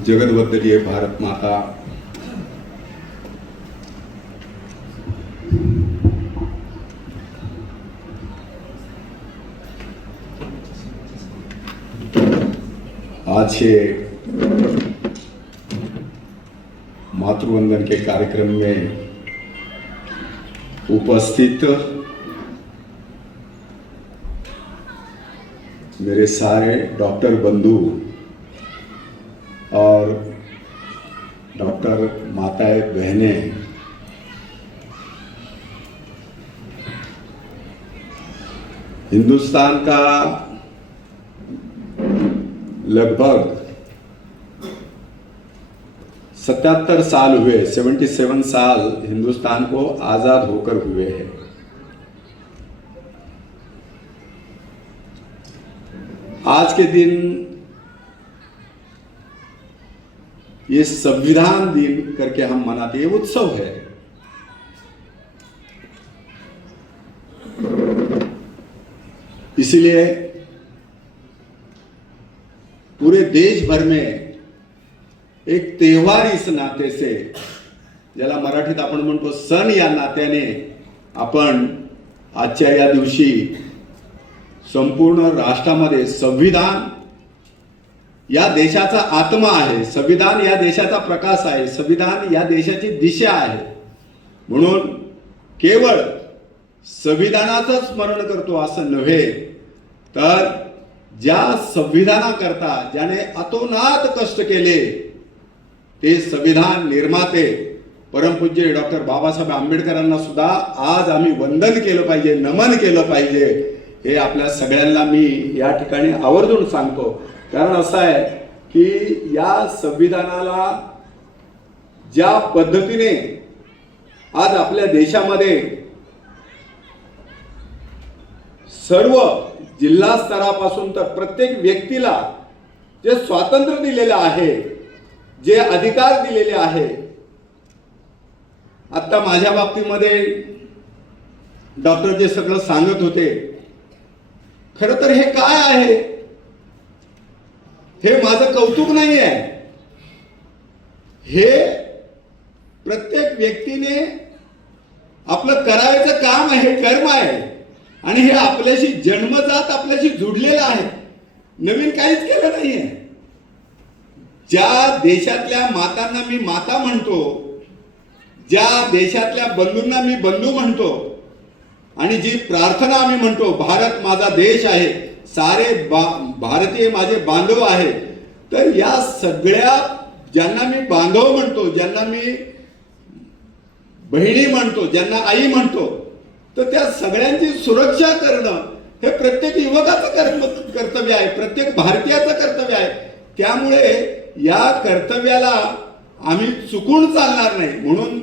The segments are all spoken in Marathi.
जगद्वंदनीय भारत माता, आज के मातृवंदन के कार्यक्रम में उपस्थित मेरे सारे डॉक्टर बंधु और डॉक्टर माताएं बहनें, हिंदुस्तान का लगभग 77 साल हुए, 77 साल हिंदुस्तान को आजाद होकर हुए हैं। आज के दिन ये संविधान दिन करके हम मनाते हैं, उत्सव है। इसलिए पूरे देश भर में एक त्योहार इस नाते से, ज्याला मराठीत आपण म्हणतो सण, या नात्याने आपण आजच्या या दिवशी संपूर्ण राष्ट्रामध्ये संविधान या देशाचा आत्मा आहे, संविधान या देशाचा प्रकाश आहे, संविधान या देशाची दिशा आहे, म्हणून केवळ संविधानाचं स्मरण करतो असं नव्हे, तर ज्या संविधानाकरता ज्याने अतोनात कष्ट केले ते संविधान निर्माते परमपूज्य डॉक्टर बाबासाहेब आंबेडकरांना सुद्धा आज आम्ही वंदन केलं पाहिजे, नमन केलं पाहिजे, हे आपल्या सगळ्यांना मी या ठिकाणी आवर्जून सांगतो। कारण असं आहे की या संविधानाला ज्या पद्धतीने आज आपल्या देशामध्ये सर्व जिल्हा स्तरापासून तर प्रत्येक व्यक्तीला जे स्वातंत्र्य दिलेले आहे, जे अधिकार दिलेले आहे, आता माझ्या बाबतीमध्ये डॉक्टर जे सगळं सांगत होते, खरं तर हे काय आहे, हे माझं कौतुक नाही आहे, हे प्रत्येक व्यक्तीने आपलं करायचं काम आहे, कर्म आहे, आणि हे आपल्याशी जन्मजात आपल्याशी जुडलेलं आहे, नवीन काहीच केलं नाहीये। ज्या देशातल्या मातांना मी माता म्हणतो, ज्या देशातल्या बंधूंना मी बंधू म्हणतो, आणि जी प्रार्थना आम्ही म्हणतो भारत माझा देश आहे, सारे भारतीय माझे बांधव आहे, तर या सगळ्या ज्यांना मी बांधव म्हणतो, ज्यांना मी बहिणी म्हणतो, ज्यांना आई म्हणतो, तर त्या सगळ्यांची सुरक्षा करणं हे प्रत्येक युवकाचं कर्तव्य आहे, प्रत्येक भारतीयाचं कर्तव्य आहे। त्यामुळे या कर्तव्याला आम्ही चुकून चालणार नाही, म्हणून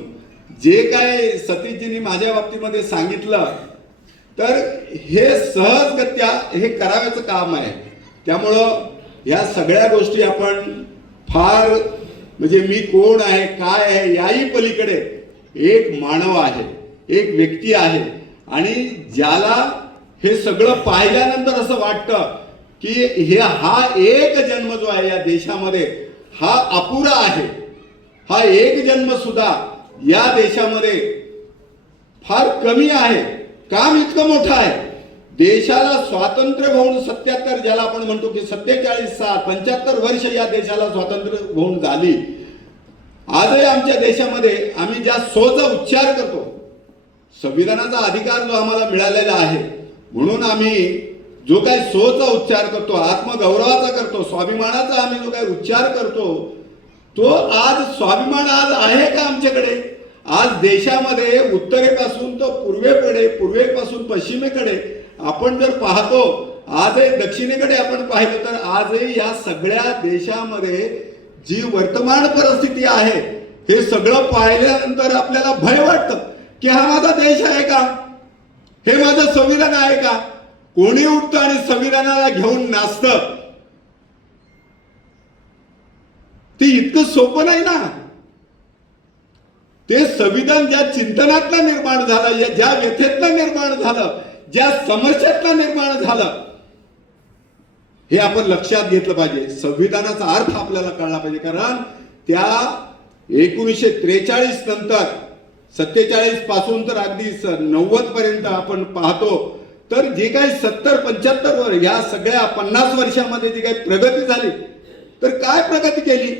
जे काय सतीशजींनी माझ्या बाबतीमध्ये सांगितलं, तर हे सहजगत्या हे करायचं काम आहे। त्यामुळं या सगळ्या गोष्टी आपण फार म्हणजे मी कोण आहे काय आहे याही पलीकडे एक मानव आहे, एक व्यक्ती आहे, आणि ज्याला हे सगळं पाहिल्यानंतर असं वाटतं की हा एक जन्म जो आहे या देशामध्ये हा अपुरा आहे, हा एक जन्म सुद्धा या देशामध्ये फार कमी आहे, काम इतकं मोठं आहे। देशाला स्वातंत्र्य होऊन 77, ज्याला आपण म्हणतो की 47 साल 75 वर्ष या देशाला स्वातंत्र्य होऊन झाली। आजही आमच्या देशामध्ये आम्ही ज्या सोचा उच्चार करतो, संविधानाचा अधिकार जो आम्हाला मिळालेला आहे, म्हणून आम्ही जो काही सोचा उच्चार करतो, आत्मगौरवाचा करतो, स्वाभिमानाचा आम्ही जो काही उच्चार करतो, तो आज स्वाभिमान आज आहे का आमच्याकडे? आज देशामध्ये उत्तरेपासून तो पूर्वेकडे, पूर्वेपासून पश्चिमेकडे आपण जर पाहतो, आजही दक्षिणेकडे आपण पाहिलं तर आजही या सगळ्या देशामध्ये जी वर्तमान परिस्थिती आहे, हे सगळं पाहिल्यानंतर आपल्याला भय वाटतं की हा माझा देश आहे का, हे माझं संविधान आहे का? कोणी उठतं आणि संविधानाला घेऊन नाचतं, ते इतकं सोपं नाही ना। ते संविधान ज्या चिंतनातलं निर्माण झालं, ज्या व्यथेतलं निर्माण झालं, ज्या समस्येतलं निर्माण झालं, हे आपण लक्षात घेतलं पाहिजे. संविधानाचा अर्थ आपल्याला कळला पाहिजे, कारण त्या 1943 नंतर 47 पासून तर अगदी 90 पर्यंत आपण पाहतो, तर जे काही 70-75 वर या सगळ्या 50 वर्षामध्ये जी काही प्रगती झाली, तर काय प्रगती केली.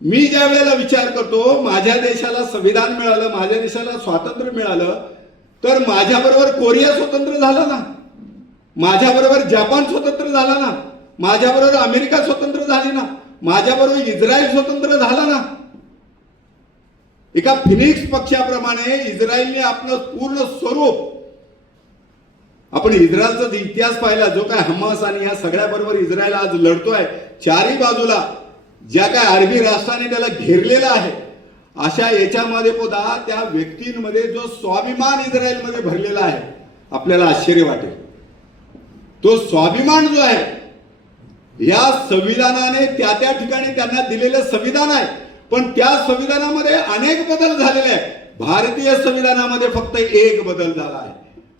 मी ज्या वेळेला विचार करतो, माझ्या देशाला संविधान मिळालं, माझ्या देशाला स्वातंत्र्य मिळालं, तर माझ्याबरोबर कोरिया स्वतंत्र झाला ना, माझ्याबरोबर जपान स्वतंत्र झाला ना, माझ्याबरोबर अमेरिका स्वतंत्र झाली ना, माझ्याबरोबर इस्रायल स्वतंत्र झाला ना. एका फिनिक्स पक्षाप्रमाणे इस्रायलने आपलं पूर्ण स्वरूप, आपण इस्रायलचा इतिहास पाहिला, जो काय हमास आणि या सगळ्या बरोबर इस्रायल आज लढतोय, चारही बाजूला ज्या काय अरबी राष्ट्राने त्याला घेरलेला आहे, अशा याच्यामध्ये सुद्धा त्या व्यक्तींमध्ये जो स्वाभिमान इस्रायलमध्ये भरलेला आहे, आपल्याला आश्चर्य वाटेल. तो स्वाभिमान जो आहे, या संविधानाने त्या त्या ठिकाणी त्यांना दिलेलं संविधान आहे, पण त्या संविधानामध्ये अनेक बदल झालेले आहेत. भारतीय संविधानामध्ये फक्त एक बदल झाला आहे.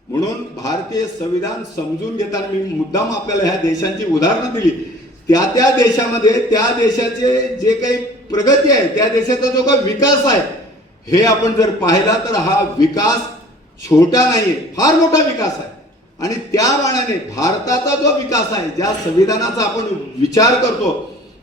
म्हणून भारतीय संविधान समजून घेताना मी मुद्दाम आपल्याला ह्या देशांची उदाहरणं दिली. त्या त्या देशामध्ये त्या देशाचे जे काही प्रगती आहे, त्या देशाचा जो काही विकास आहे, हे आपण जर पाहिला तर हा विकास छोटा नाहीये, फार मोठा विकास आहे. आणि त्या मानाने भारताचा जो विकास आहे, ज्या संविधानाचा आपण विचार करतो,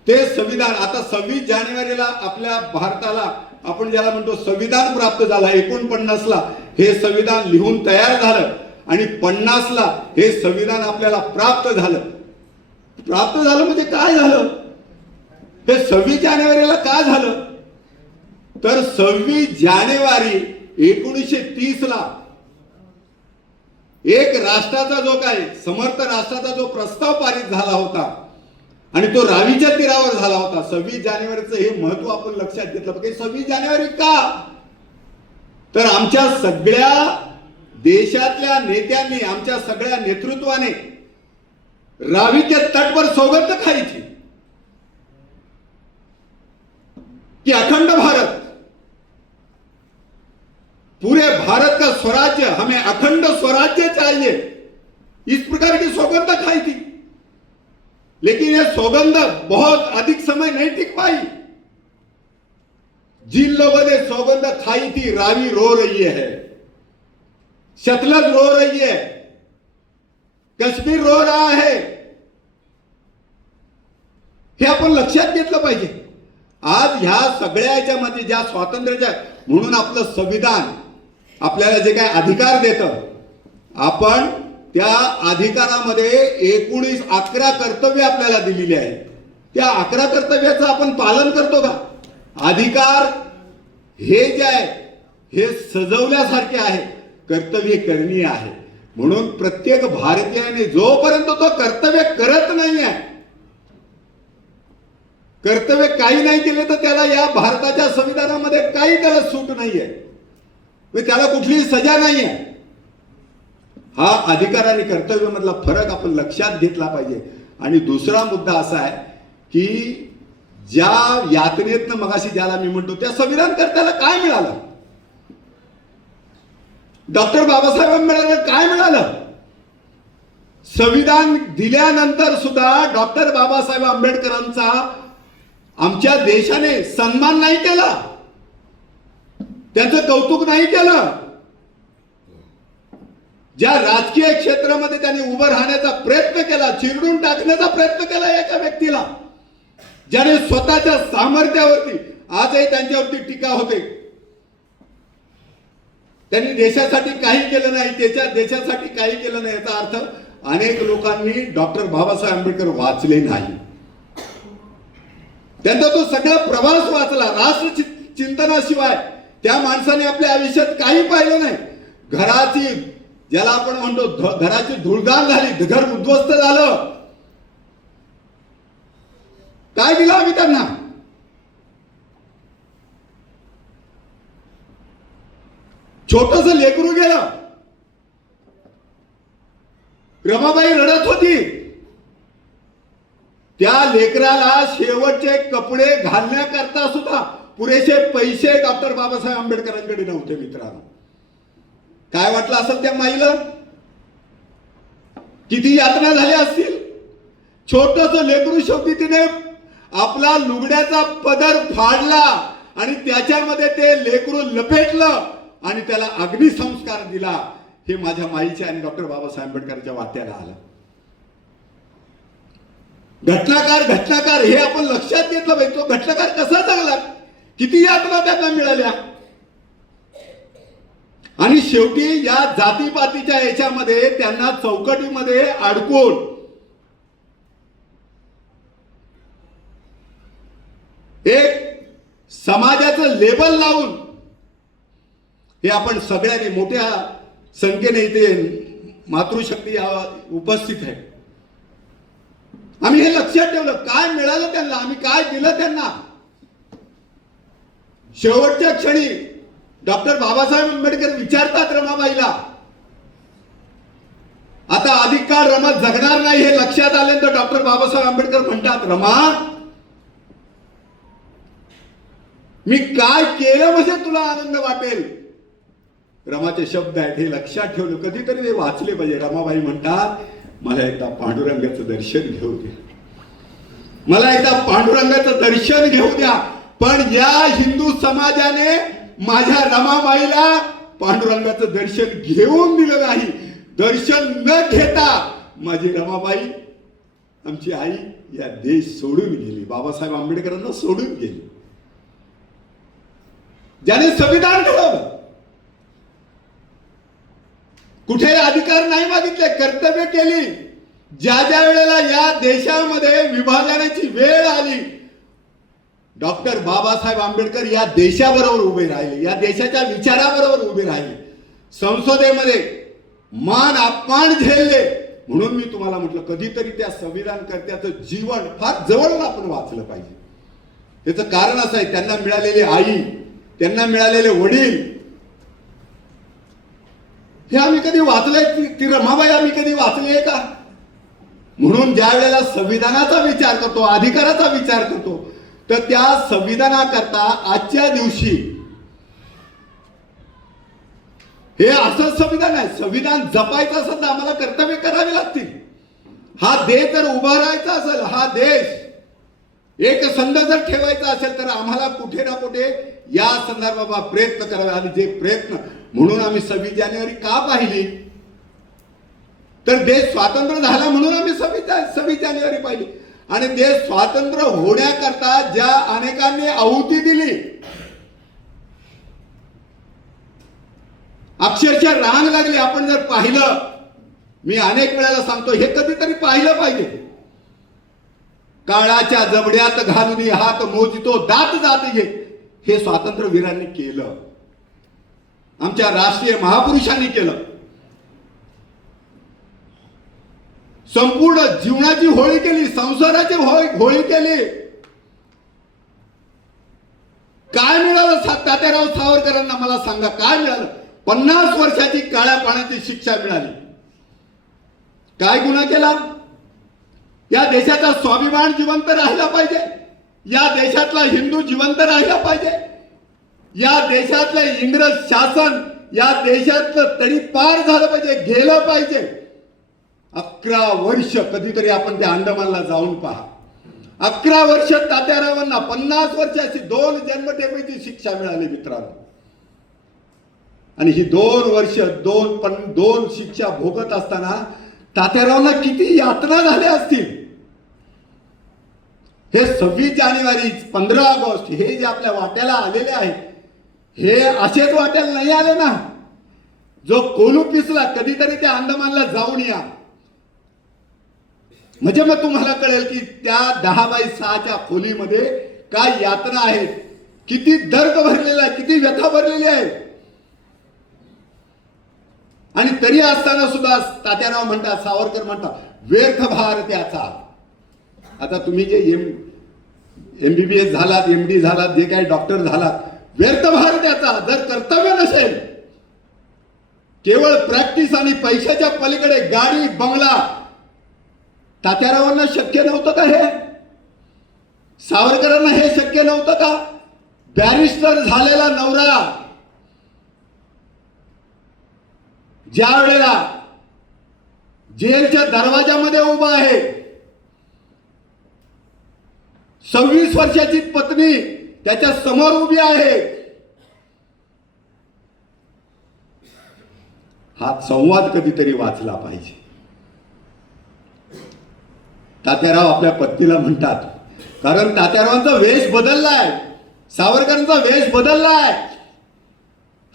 ते संविधान आता 26 जानेवारीला आपल्या भारताला आपण ज्याला म्हणतो संविधान प्राप्त झाला. 49ला हे संविधान लिहून तयार झालं आणि 50ला हे संविधान आपल्याला प्राप्त झालं. प्राप्त झालं म्हणजे काय झालं, हे 26 जानेवारीला काय झालं, तर 26 जानेवारी 1930ला एक राष्ट्राचा जो काय समर्थ राष्ट्राचा जो प्रस्ताव पारित झाला होता आणि तो रावीच्या तीरावर झाला होता. 26 जानेवारीचं हे महत्व आपण लक्षात घेतलं पाहिजे. 26 जानेवारी का, तर आमच्या सगळ्या देशातल्या नेत्यांनी, आमच्या सगळ्या नेतृत्वाने रावीच्या तटवर सौगंध खायची कि अखंड भारत, पूरे भारत का स्वराज्य, हमें अखंड स्वराज्य चाहिए, इस प्रकार की सौगंध खाई थी. लेकिन ये सौगंध बहुत अधिक समय नहीं टिक पाई. जिन लोगों ने सौगंध खाई थी, रावी रो रही है, सतलज रो रही है, कश्मीर रो रहा है, हे आपण लक्षात घेतलं पाहिजे. आज ह्या सगळ्या याच्यामध्ये ज्या स्वातंत्र्याच्या, म्हणून आपलं संविधान आपल्याला जे काय अधिकार देतं, आपण त्या अधिकारामध्ये 11 कर्तव्य आपल्याला दिलेली आहेत. त्या 11 कर्तव्याचं आपण पालन करतो का. अधिकार हे जे आहे हे सजवल्यासारखे आहे, कर्तव्य करणीय आहे. म्हणून प्रत्येक भारतीयाने जोपर्यंत तो कर्तव्य करत नाही आहे, कर्तव्य काही नाही केले, तर त्याला या भारताच्या संविधानामध्ये काही त्याला सूट नाहीये, त्याला कुठलीही सजा नाहीये. हा अधिकार आणि कर्तव्य मधला फरक आपण लक्षात घेतला पाहिजे. आणि दुसरा मुद्दा असा आहे की ज्या यातनेतनं मगाशी ज्याला मी म्हणतो, त्या संविधानकर्त्याला काय मिळालं, डॉक्टर बाबासाहेब आंबेडकरांना काय मिळालं. संविधान दिल्यानंतर सुद्धा डॉक्टर बाबासाहेब आंबेडकरांचा आमच्या देशाने सन्मान नाही केला, त्यांचं कौतुक नाही केलं. ज्या राजकीय क्षेत्रामध्ये त्यांनी उभं राहण्याचा प्रयत्न केला, चिरडून टाकण्याचा प्रयत्न केला एका व्यक्तीला, ज्याने स्वतःच्या सामर्थ्यावरती, आजही त्यांच्यावरती टीका होते, त्यांनी देशासाठी काही केलं नाही, त्याच्या देशासाठी काही केलं नाही, याचा अर्थ अनेक लोकांनी डॉक्टर बाबासाहेब आंबेडकर वाचले नाही. त्यांचा तो सगळा प्रवास वाचला. राष्ट्र चिंतनाशिवाय त्या माणसाने आपल्या आयुष्यात काही पाहिलं नाही. घराची, ज्याला आपण म्हणतो घराची धूळधाण झाली, घर उद्ध्वस्त झालं, काय दिलं आम्ही त्यांना. छोटस लेकरू गेलं, रमाबाई रडत होती, त्या लेकराला शेवटचे कपडे घालण्याकरता सुद्धा पुरेसे पैसे डॉक्टर बाबासाहेब आंबेडकरांकडे नव्हते. मित्रांनो, काय वाटलं असेल त्या माईला, किती यातना झाल्या असतील. छोटस लेकरू शेवटी तिने आपला लुगड्याचा पदर फाडला आणि त्याच्यामध्ये ते लेकरू लपेटलं आणि त्याला अग्निसंस्कार दिला. हे माझ्या माईच्या आणि डॉक्टर बाबासाहेब आंबेडकरच्या वाट्याला आलं. घटनाकार हे आपण लक्षात घेतलं पाहिजे. तो घटनाकार कसा जगला, किती यातना त्यांना मिळाल्या, आणि शेवटी या जातीपातीच्या याच्यामध्ये त्यांना चौकटीमध्ये अडकून एक समाजाचं लेबल लावून हे आपण सगळ्यांनी मोठ्या संख्येने इथे मातृशक्ती उपस्थित आहे. आम्ही हे लक्षात ठेवलं. काय मिळालं त्यांना, आम्ही काय दिलं त्यांना. शेवटच्या क्षणी डॉक्टर बाबासाहेब आंबेडकर विचारतात रमाबाईला, आता अधिक काळ रमा जगणार नाही हे लक्षात आल्यानंतर डॉक्टर बाबासाहेब आंबेडकर म्हणतात, रमा मी काय केलं म्हणजे तुला आनंद वाटेल. रमाचे शब्द आहेत, हे लक्षात ठेवलं, कधीतरी ते वाचले पाहिजे. रमाबाई म्हणतात, मला एकदा पांडुरंगाचं दर्शन घेऊ द्या, मला एकदा पांडुरंगाचं दर्शन घेऊ द्या. पण या हिंदू समाजाने माझ्या रमाबाईला पांडुरंगाचं दर्शन घेऊन दिलं नाही. दर्शन न घेता माझी रमाबाई, आमची आई, या देश सोडून गेली, बाबासाहेब आंबेडकरांना सोडून गेली. ज्याने संविधान ठरवलं, कुठे अधिकार नाही मागितले, कर्तव्य केली. ज्या ज्या वेळेला या देशामध्ये विभाजनाची वेळ आली, डॉक्टर बाबासाहेब आंबेडकर या देशाबरोबर उभे राहिले, या देशाच्या विचाराबरोबर उभे राहिले. संसदेमध्ये मान अपमान झेलले. म्हणून मी तुम्हाला म्हटलं, कधीतरी त्या संविधानकर्त्याचं जीवन फार जवळून आपण वाचलं पाहिजे. त्याचं कारण असं आहे, त्यांना मिळालेली आई, त्यांना मिळालेले वडील, हे आम्ही कधी वाचलंय? ती रमाबाई आम्ही कधी वाचली आहे का? म्हणून ज्या वेळेला संविधानाचा विचार करतो, अधिकाराचा विचार करतो, तर त्या संविधानाकरता आजच्या दिवशी हे असं संविधान आहे. संविधान जपायचं असेल तर आम्हाला कर्तव्य करावे लागतील. हा देश जर उभा राहायचा असेल, हा देश एक संध जर ठेवायचा असेल, तर आम्हाला कुठे ना कुठे या संदर्भात प्रयत्न करावे. आणि जे प्रयत्न, म्हणून आम्ही 26 जानेवारी का पाहिली, तर देश स्वातंत्र्य झाला म्हणून आम्ही 26 जानेवारी पाहिली. आणि देश स्वातंत्र्य होण्याकरता ज्या अनेकांनी आहुती दिली, अक्षरशः रांग लागली. आपण जर पाहिलं, मी अनेक वेळेला सांगतो, हे कधीतरी पाहिलं पाहिजे. काळाच्या जबड्यात घालून हात मोजितो दात जात घे, हे स्वातंत्र्यवीरांनी केलं, आमच्या राष्ट्रीय महापुरुषांनी केलं. संपूर्ण जीवनाची होळी केली, संसाराची होळी केली. काय मिळालं तात्याराव सावरकरांना, मला सांगा काय मिळालं? 50 वर्षाची काळ्या पाण्याची शिक्षा मिळाली. काय गुन्हा केला? या देशाचा स्वाभिमान जिवंत राहिला पाहिजे, या देशातला हिंदू जिवंत राहिला पाहिजे, या देशातलं इंग्रज शासन या देशातलं तडीपार झालं पाहिजे, गेलं पाहिजे. 11 वर्ष, कधीतरी आपण त्या अंदमानला जाऊन पहा. 11 वर्ष तात्यारावांना 50 वर्षाची 2 जन्मठेपेची शिक्षा मिळाली मित्रांनो. आणि ही 2 वर्ष 2 शिक्षा भोगत असताना तात्यारावांना किती यातना झाल्या असतील. हे 26 जानेवारी 15 ऑगस्ट हे जे आपल्या वाट्याला आलेले आहेत, हे असेच वाट्याला नाही आले ना. जो कोलू पिसला, कधीतरी त्या अंदमानला जाऊन या, म्हणजे मग तुम्हाला कळेल की त्या 10x6च्या खोलीमध्ये काय यातना आहेत, किती दर्द भरलेला आहे, किती व्यथा भरलेली आहे. आणि तरी असताना सुद्धा तात्याराव म्हणतात, सावरकर म्हणतात, व्यर्थ भार त्याचा. आता तुम्ही जे MBBS झालात, MD झालात, जे काही डॉक्टर झालात, व्यर्थ भार त्याचा. जर कर्तव्य नसेल, केवळ प्रॅक्टिस आणि पैशाच्या पलीकडे गाडी बंगला, तात्यारावांना शक्य नव्हतं का हे? सावरकरांना हे शक्य नव्हतं का? बॅरिस्टर झालेला नवरा ज्या वेळेला जेलच्या दरवाजामध्ये उभा आहे, 26 वर्षाची पत्नी त्याच्या समोर उभी आहे. हा संवाद कधीतरी वाचला पाहिजे. तात्याराव आपल्या पत्नीला म्हणतात, कारण तात्यारावांचा वेश बदललाय, सावरकरांचा वेश बदललाय.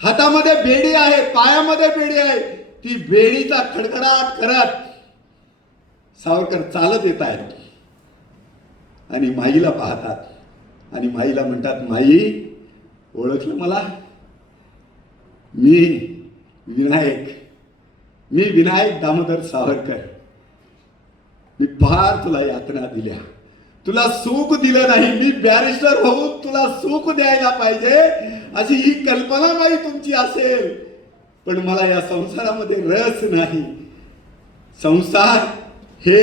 हातामध्ये बेडी आहे, पायामध्ये बेडी आहे. ती बेडीचा खडखडाट करत सावरकर चालत येत आहेत आणि माईला पाहतात आणि माईला म्हणतात, माई ओळखलं मला? मी विनायक दामोदर सावरकर. मी फार तुला यातना दिल्या, तुला सुख दिलं नाही. मी बॅरिस्टर होऊन तुला सुख द्यायला पाहिजे अशी ही कल्पना माई तुमची असेल, पण मला या संसारामध्ये रस नाही. संसार हे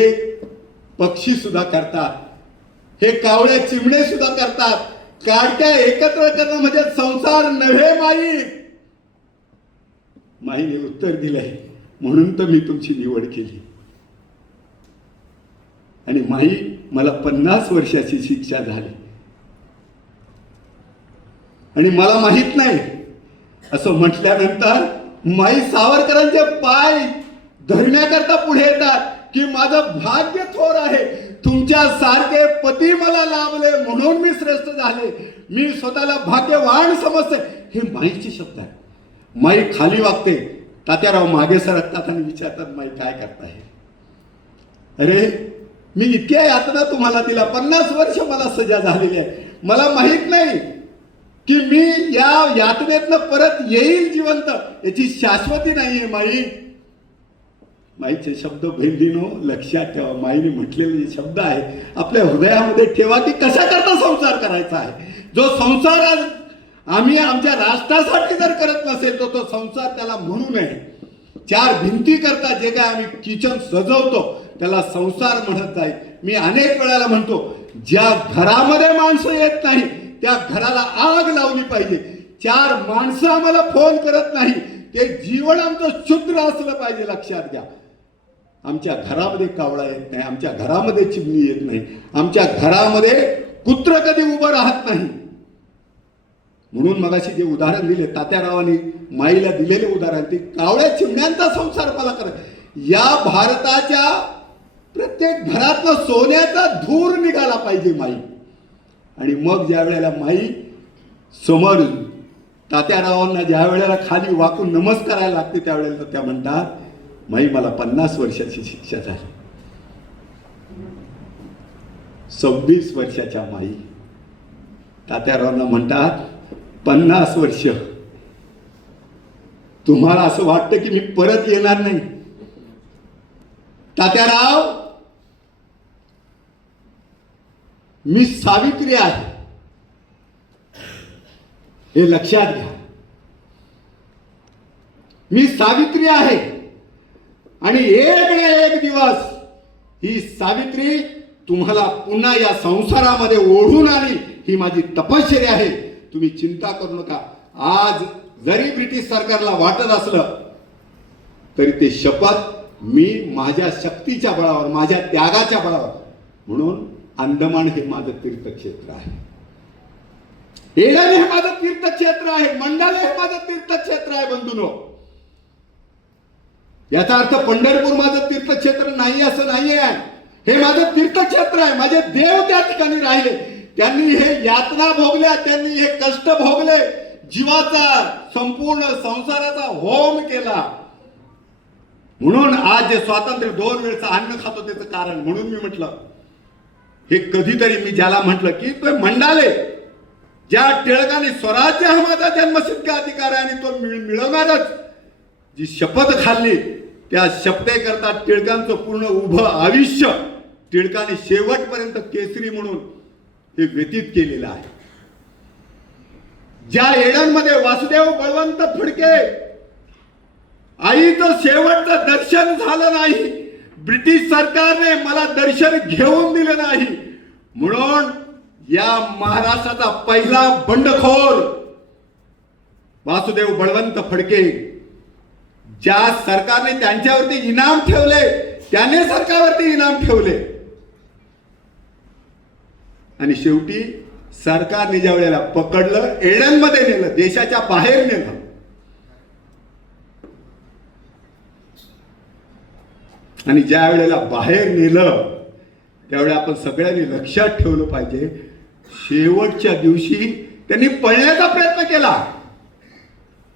पक्षी सुद्धा करतात, हे कावळे चिमणे सुद्धा करतात. काडक्या एकत्र करणं म्हणजे संसार नव्हे माई. माईने उत्तर दिलंय, म्हणून तर मी तुमची निवड केली. आणि माई मला 50 वर्षाची शिक्षा झाली आणि मला माहित नाही असं म्हटल्यानंतर माई सावरकरांचे पाय धरण्याकरता पुढे येतात की माझं भाग्य थोर आहे, तुमच्या सारखे पती मला लाभले म्हणून मी श्रेष्ठ झाले, मी स्वतःला भाग्यवान समजते. हे माईचे शब्द आहेत. माई खाली वागते, तात्याराव मागे सरकतात आणि विचारतात, माई काय करताय? अरे मी इतक्या यातना तुम्हाला दिला, 50 वर्ष मला सजा झालेली आहे. मला माहित नाही की मी या यातनेतनं परत येईल जिवंत, याची शाश्वती नाहीये माई. माईचे शब्द बहिणीनो लक्षात ठेवा. माईने म्हटलेले जे शब्द आहे आपल्या हृदयामध्ये ठेवा की कशा करता संसार करायचा आहे. जो संसार आम्ही आमच्या राष्ट्रासाठी जर करत नसेल तर तो संसार त्याला म्हणू नये. 4 भिंती करता जे काय आम्ही किचन सजवतो त्याला संसार म्हणत जाईल. मी अनेक वेळाला म्हणतो, ज्या घरामध्ये माणसं येत नाही त्या घराला आग लावली पाहिजे. 4 माणसं आम्हाला फोन करत नाही, ते जीवन आमचं शुद्र असलं पाहिजे. लक्षात घ्या, आमच्या घरामध्ये कावळा येत नाही, आमच्या घरामध्ये चिमणी येत नाही, आमच्या घरामध्ये कुत्र कधी उभं राहत नाही. म्हणून मगाशी जे उदाहरण दिले तात्यारावांनी माईला दिलेले उदाहरण, ते कावळ्या चिमण्यांचा संसार मला करायचा. या भारताच्या प्रत्येक घरातनं सोन्याचा धूर निघाला पाहिजे माई. आणि मग ज्या वेळेला माई समोर तात्यारावांना ज्या वेळेला खाली वाकून नमस्कारायला लागते त्यावेळेला त्या म्हणतात, माई मला 50 वर्षाची शिक्षा झाली. 26 वर्षाच्या माई तात्यारावांना म्हणतात, 50 वर्ष तुम्हाला असं वाटतं की मी परत येणार नाही. तात्याराव, मी सावित्री आहे हे लक्षात घ्या. मी सावित्री आहे आणि एक दिवस ही सावित्री तुम्हाला पुन्हा या संसारामध्ये ओढून आली. ही माझी तपश्चर्या आहे. तुम्ही चिंता करू नका. आज जरी ब्रिटिश सरकारला वाटत असलं तरी ते शपथ मी माझ्या शक्तीच्या बळावर, माझ्या त्यागाच्या बळावर, म्हणून अंदमान हे माझं तीर्थक्षेत्र आहे, एडन हे माझं तीर्थक्षेत्र आहे, मंडाले हे माझं तीर्थक्षेत्र आहे. बंधूंनो, याचा अर्थ पंढरपूर माझं तीर्थक्षेत्र नाही असं नाही आहे. हे माझं तीर्थक्षेत्र आहे. माझे देव त्या ठिकाणी राहिले, त्यांनी हे यातना भोगल्या, त्यांनी हे कष्ट भोगले, जीवाचा संपूर्ण संसाराचा होम केला. म्हणून आज जे स्वातंत्र्य 2 वेळचं अन्न खातो त्याचं कारण म्हणून मी म्हटलं, हे कधीतरी मी ज्याला म्हटलं की तो मंडाले, ज्या टिळकाने स्वराज्य हा माझा जन्मसिद्ध अधिकार आहे आणि तो मिळवणारच, जी शपथ खाल्ली त्या शपथेकरता टिळकांचं पूर्ण उभं आयुष्य टिळकाने शेवटपर्यंत केसरी म्हणून हे व्यतीत केलेलं आहे. ज्या एडनमध्ये वासुदेव बळवंत फडके आईचं शेवटचं दर्शन झालं नाही, ब्रिटिश सरकारने मला दर्शन घेऊन दिलं नाही, म्हणून या महाराष्ट्राचा पहिला बंडखोर वासुदेव बळवंत फडके, ज्या सरकारने त्यांच्यावरती इनाम ठेवले त्याने सरकारवरती इनाम ठेवले. आणि शेवटी सरकारने ज्या वेळेला पकडलं, एडनमध्ये नेलं, देशाच्या बाहेर नेलं. आणि ज्या वेळेला बाहेर नेलं त्यावेळेला आपण सगळ्यांनी लक्षात ठेवलं पाहिजे, शेवटच्या दिवशी त्यांनी पळण्याचा प्रयत्न केला.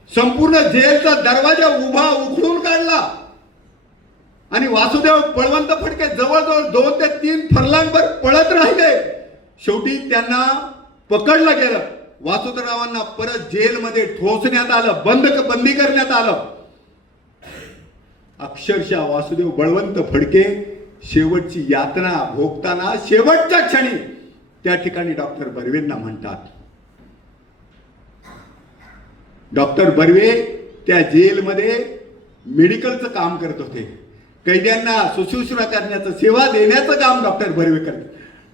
संपूर्ण जेलचा दरवाजा उघडून काढला आणि वासुदेव बळवंत फडके जवळजवळ 2 ते 3 फरलांगभर पळत राहिले. शेवटी त्यांना पकडलं गेलं. वासुदेवरावांना परत जेलमध्ये ठोसण्यात आलं, बंदी करण्यात आलं. अक्षरशः वासुदेव बळवंत फडके शेवटची यातना भोगताना शेवटच्या क्षणी त्या ठिकाणी डॉक्टर बर्वेंना म्हणतात. डॉक्टर बर्वे त्या जेलमध्ये मेडिकलचं काम करत होते. कैद्यांना सुश्रूषा करण्याचं, सेवा देण्याचं काम डॉक्टर बर्वे करतात.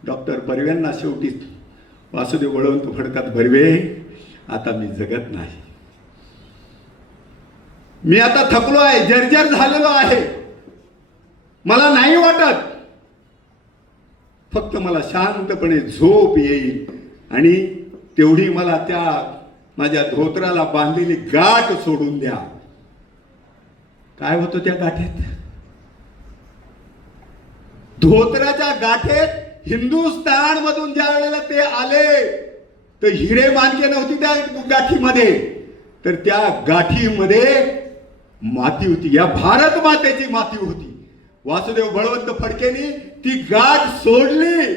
डॉक्टर बर्वेंना शेवटी वासुदेव बळवंत फडतात, बर्वे आता मी जगत नाही, मी आता थकलो आहे, जर्जर झालेलो आहे, मला नाही वाटत, फक्त मला शांतपणे झोप येईल आणि तेवढी मला त्या माझ्या धोत्राला बांधलेली गाठ सोडून द्या. काय होतं त्या गाठेत? धोत्राच्या गाठेत हिंदुस्थान मधून ज्या वेळेला ते आले तर हिरे मानके नव्हती त्या गाठीमध्ये, तर त्या गाठीमध्ये माती होती, या भारत मातेची माती होती. वासुदेव बळवंत फडकेनी ती गाठ सोडली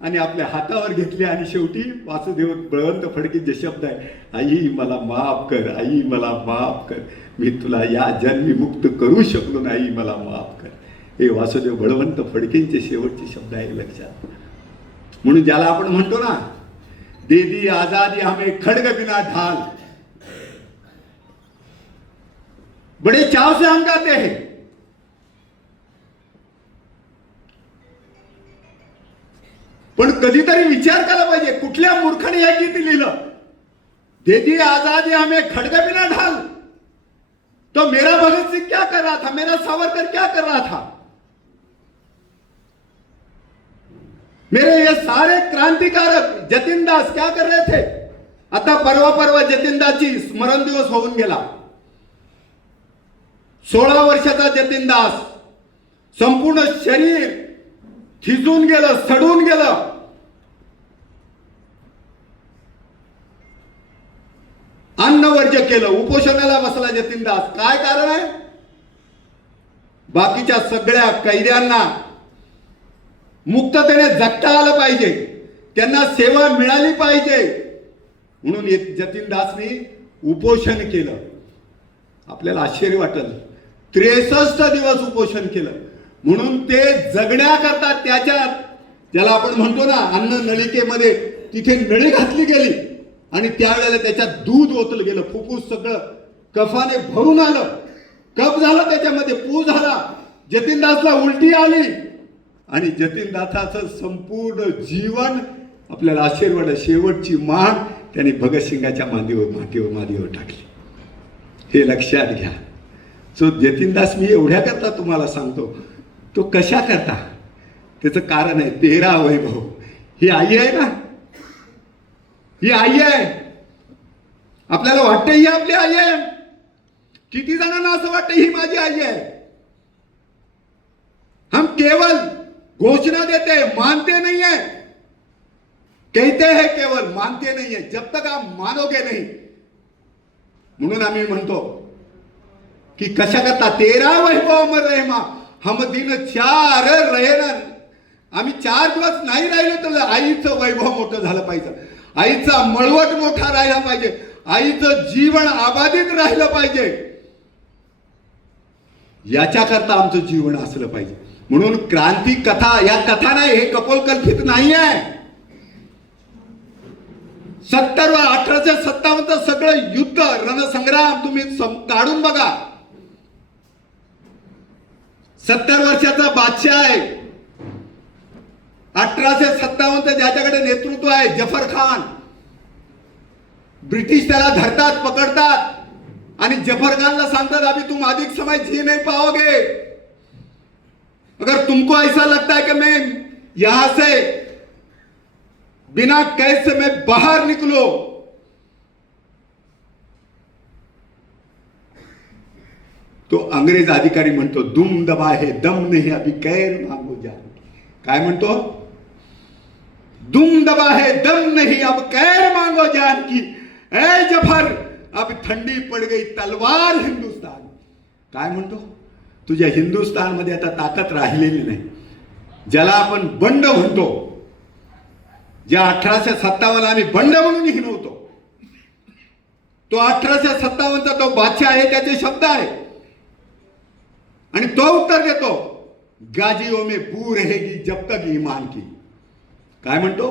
आणि आपल्या हातावर घेतली आणि शेवटी वासुदेव बळवंत फडकेचे शब्द आहे, आई मला माफ कर, आई मला माफ कर, मी तुला या जन्मी मुक्त करू शकलो नाही, मला माफ कर. हे वासुदेव बळवंत फडकेंचे शेवटचे शब्द आहे, लक्षात. म्हणून ज्याला आपण म्हणतो ना, दे दी आजादी हमें खड्ग बिना ढाल, बड़े चाव से हम गाते हैं. पण कधीतरी विचार केला पाहिजे, कुठल्या मूर्खाने हे गीत लिहिलं? दे दी आजादी हमें खड्ग बिना ढाल, तो मेरा भगत सिंह क्या कर रहा था, मेरा सावरकर क्या कर रहा था, मेरे ये सारे क्रांतिकारक जतीन दास क्या कर रहे थे? आता परवा जतीन दासची स्मरण दिवस होऊन गेला. 16 वर्षाचा जतीन दास, संपूर्ण शरीर थिजून गेलं, सडून गेलं. अन्न वर्ज्य केलं, उपोषणाला बसला जतीन दास. काय कारण आहे? बाकीच्या सगळ्या कैद्यांना मुक्ततेने जगता आलं पाहिजे, त्यांना सेवा मिळाली पाहिजे, म्हणून जतीन दासनी उपोषण केलं. आपल्याला आश्चर्य वाटेल, 63 दिवस उपोषण केलं. म्हणून ते जगण्याकरता त्याच्यात, ज्याला आपण म्हणतो ना अन्न नलिकेमध्ये, तिथे नळी घातली गेली आणि त्यावेळेला त्याच्यात दूध ओतलं गेलं. फुफ्फुस सगळं कफाने भरून आलं, कफ झाला, त्याच्यामध्ये पू झाला. जतीन दासला उलटी आली आणि जतीन दासाचं संपूर्ण जीवन आपल्याला आश्चर्य वाटलं. शेवटची मान त्यांनी भगतसिंगाच्या मादीवर टाकली. हे लक्षात घ्या. सो जतीन दास मी एवढ्या करता तुम्हाला सांगतो, तो कशा करता, त्याचं कारण आहे 13 वैभव. ही आई आहे ना, ही आई आहे. आपल्याला वाटतं ही आपली आई आहे. किती जणांना असं वाटतं ही माझी आई आहे. हम केवल घोषणा देते, मानते नहीं है, कहते हैं केवल, मानते नहीं है. जब तक आप मानोगे नहीं. म्हणून आम्ही म्हणतो की कशा करता 13 वैभव अमर रहेमा, हम दिन 4 रहे ना. आम्ही 4 दिवस नाही राहिलो तर आईचं वैभव मोठं झालं पाहिजे, आईचा मळवट मोठा राहिला पाहिजे, आईचं जीवन अबाधित राहिलं पाहिजे. याच्याकरता आमचं जीवन असलं पाहिजे. म्हणून क्रांती कथा, या कथा नाही, हे कपोलकल्पित नाही आहे. 1857 सगळं युद्ध रणसंग्राम तुम्ही काढून बघा. 70 वर्षाचा बादशाह आहे. 1857 ज्याच्याकडे नेतृत्व आहे जफर खान. ब्रिटिश त्याला धरतात, पकडतात आणि जफर खानला सांगतात, अभी तुम अधिक समय जी नहीं पाओगे, अगर तुमको ऐसा लगता है कि मैं यहां से बिना कैद से मैं बाहर निकलो। तो अंग्रेज अधिकारी म्हणतो दुम दबा है दम नहीं अभी कैर मांगो जान। काय म्हणतो? दुम दबा है दम नहीं अब कैर मांगो जान की, ऐ जफर अब थंडी पड़ गई तलवार हिंदुस्तान। काय म्हणतो? तुझ्या हिंदुस्तान मध्ये आता ताकद राहिलेली नाही, ज्याला आपण बंड म्हणतो, ज्या 1857 आम्ही बंड म्हणून हिनवतो, तो 1857चा तो बादशाह आहे, त्याचे शब्द आहे आणि तो उत्तर देतो, गाजियों में बू रहेगी जब तक ईमान की। काय म्हणतो?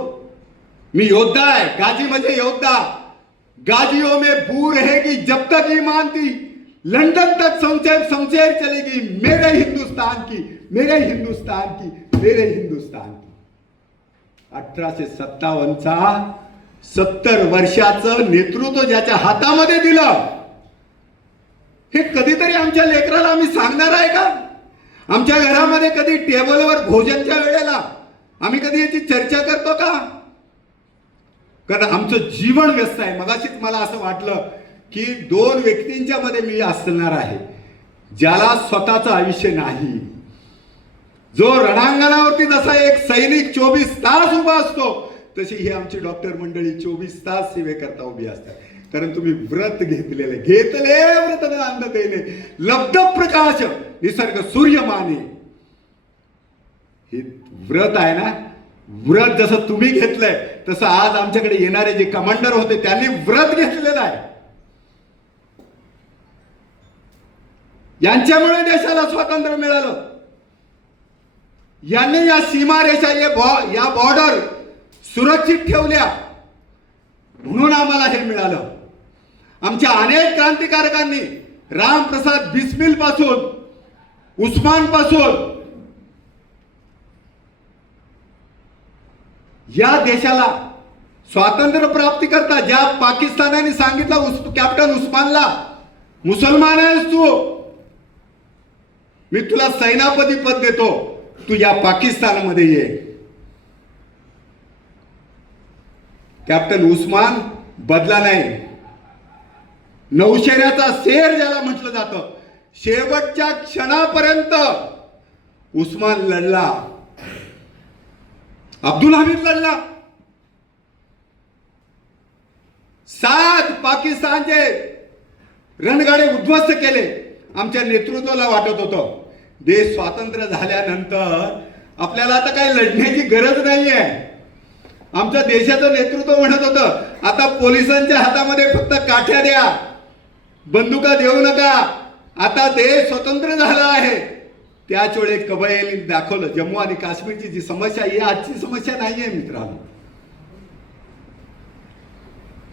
मी योद्धा आहे, गाजी म्हणजे योद्धा, गाजियों में बू रहेगी जब तक ईमान की, लंदन तक शमशेर चलेगी मेरे हिंदुस्तान की, मेरे हिंदुस्तान की, मेरे हिंदुस्तान की। 1857चा 70 वर्षाचं नेतृत्व ज्याच्या हातामध्ये दिलं, हे कधीतरी आमच्या लेकराला आम्ही सांगणार आहे का? आमच्या घरामध्ये कधी टेबलवर भोजनच्या वेळेला आम्ही कधी याची चर्चा करतो का? कारण आमचं जीवन व्यस्त आहे। मगाशीच मला असं वाटलं की 2 व्यक्तींच्या मध्ये मी असणार आहे, ज्याला स्वतःचं आयुष्य नाही, जो रणांगणावरती जसा एक सैनिक 24 तास उभा असतो, तशी ही आमची डॉक्टर मंडळी 24 तास सेवेकरता उभी असतात। कारण तुम्ही व्रत घेतले व्रत अंधतेने लब्ध प्रकाश निसर्ग सूर्य माने। हे व्रत आहे ना, व्रत जसं तुम्ही घेतलंय तसं आज आमच्याकडे येणारे जे कमांडर होते त्यांनी व्रत घेतलेलं आहे। यांच्यामुळे देशाला स्वातंत्र्य मिळालं, यांनी या सीमारेषा या बॉर्डर सुरक्षित ठेवल्या, म्हणून आम्हाला हे मिळालं। आमच्या अनेक क्रांतिकारकांनी रामप्रसाद बिस्मिल पासून, उस्मान पासून या देशाला स्वातंत्र्य प्राप्ती करता ज्या पाकिस्तानाने सांगितलं कॅप्टन उस्मानला, मुसलमान आहेस तू, मी तुला सेनापती पद देतो, तू या पाकिस्तानमध्ये ये। कॅप्टन उस्मान बदला नाही, नौशेऱ्याचा शेर ज्याला म्हटलं जातं, शेवटच्या क्षणापर्यंत उस्मान लढला, अब्दुल हमीद लढला। 7 पाकिस्तानचे रणगाडे उद्ध्वस्त केले। आमच्या नेतृत्वाला वाटत होतं देश स्वातंत्र्य झाल्यानंतर आपल्याला आता काही लढण्याची गरज नाहीये। आमच्या देशाचं नेतृत्व म्हणत होतं आता पोलिसांच्या हातामध्ये फक्त काठ्या द्या, बंदुका देऊ नका, आता देश स्वतंत्र झाला आहे। त्याच वेळी कबयलीने दाखवलं जम्मू आणि काश्मीरची जी समस्या ही आजची समस्या नाहीये मित्रांनो।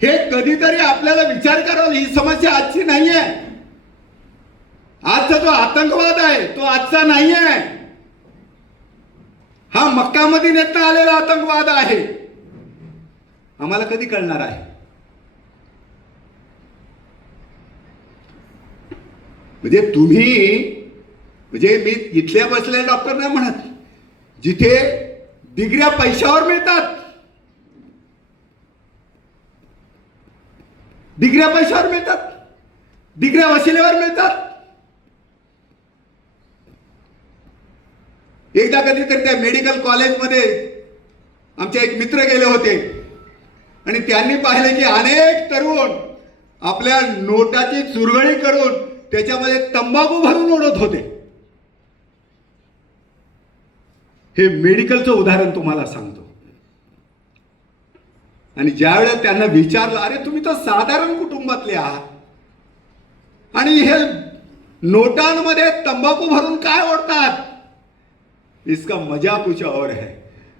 हे कधीतरी आपल्याला विचार करावा, ही समस्या आजची नाहीये। आजचा जो आतंकवाद आहे तो आजचा नाहीये, हा मक्का मदिन्यातून आलेला आतंकवाद आहे। आम्हाला कधी कळणार आहे? म्हणजे तुम्ही, म्हणजे मी इथल्या बसलेल्या डॉक्टर नाही म्हणत, जिथे डिग्र्या पैशावर मिळतात, डिग्र्या पैशावर मिळतात, डिग्र्या वशिलेवर मिळतात। एकदा कधीतरी त्या मेडिकल कॉलेजमध्ये आमचे एक मित्र गेले होते आणि त्यांनी पाहिले की अनेक तरुण आपल्या नोटाची चुरगळी करून त्याच्यामध्ये तंबाखू भरून ओढत होते। हे मेडिकलचं उदाहरण तुम्हाला सांगतो। आणि ज्यावेळेस त्यांना विचारलं, अरे तुम्ही तर साधारण कुटुंबातले आहात आणि हे नोटांमध्ये तंबाखू भरून काय ओढतात, इसका मजा कुछ और है,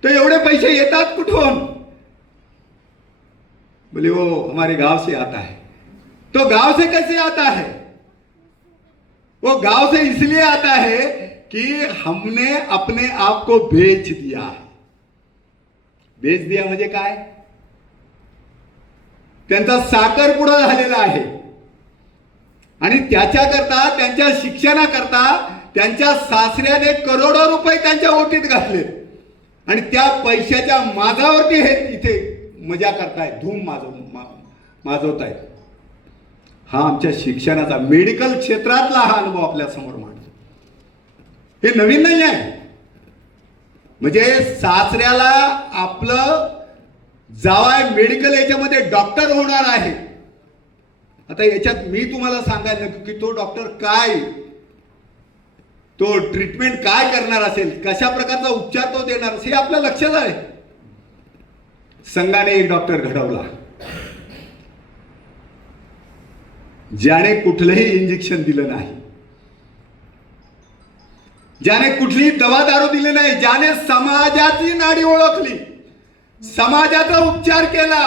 तो एवढे पैसे येतात कुठून? बोले वो हमारे गांव से आता है। तो गांव से कैसे आता है? वो गांव से इसलिए आता है कि हमने अपने आप को बेच दिया है। बेच दिया म्हणजे काय? त्यांचा साखरपुडा झालेला आहे आणि त्याच्याकरता, त्यांच्या शिक्षणाकरता त्यांच्या सासऱ्याने करोडो रुपये त्यांच्या ओटीत घातले आणि त्या पैशाच्या माझावरती हे इथे मजा करतायत, धूम माजवतायत. हा आमच्या शिक्षणाचा, मेडिकल क्षेत्रातला हा अनुभव आपल्या समोर मांडतो. हे नवीन नाही आहे. म्हणजे सासऱ्याला आपलं जावाय मेडिकल याच्यामध्ये डॉक्टर होणार आहे. आता याच्यात मी तुम्हाला सांगायला नको की तो डॉक्टर काय, तो ट्रीटमेंट काय करणार असेल, कशा प्रकारचा उपचार तो देणार असेल, हे आपल्या लक्षात आहे. संघाने एक डॉक्टर घडवला ज्याने कुठलंही इंजेक्शन दिलं नाही, ज्याने कुठलीही दवा दारू दिली नाही, ज्याने समाजाची नाडी ओळखली, समाजाचा उपचार केला.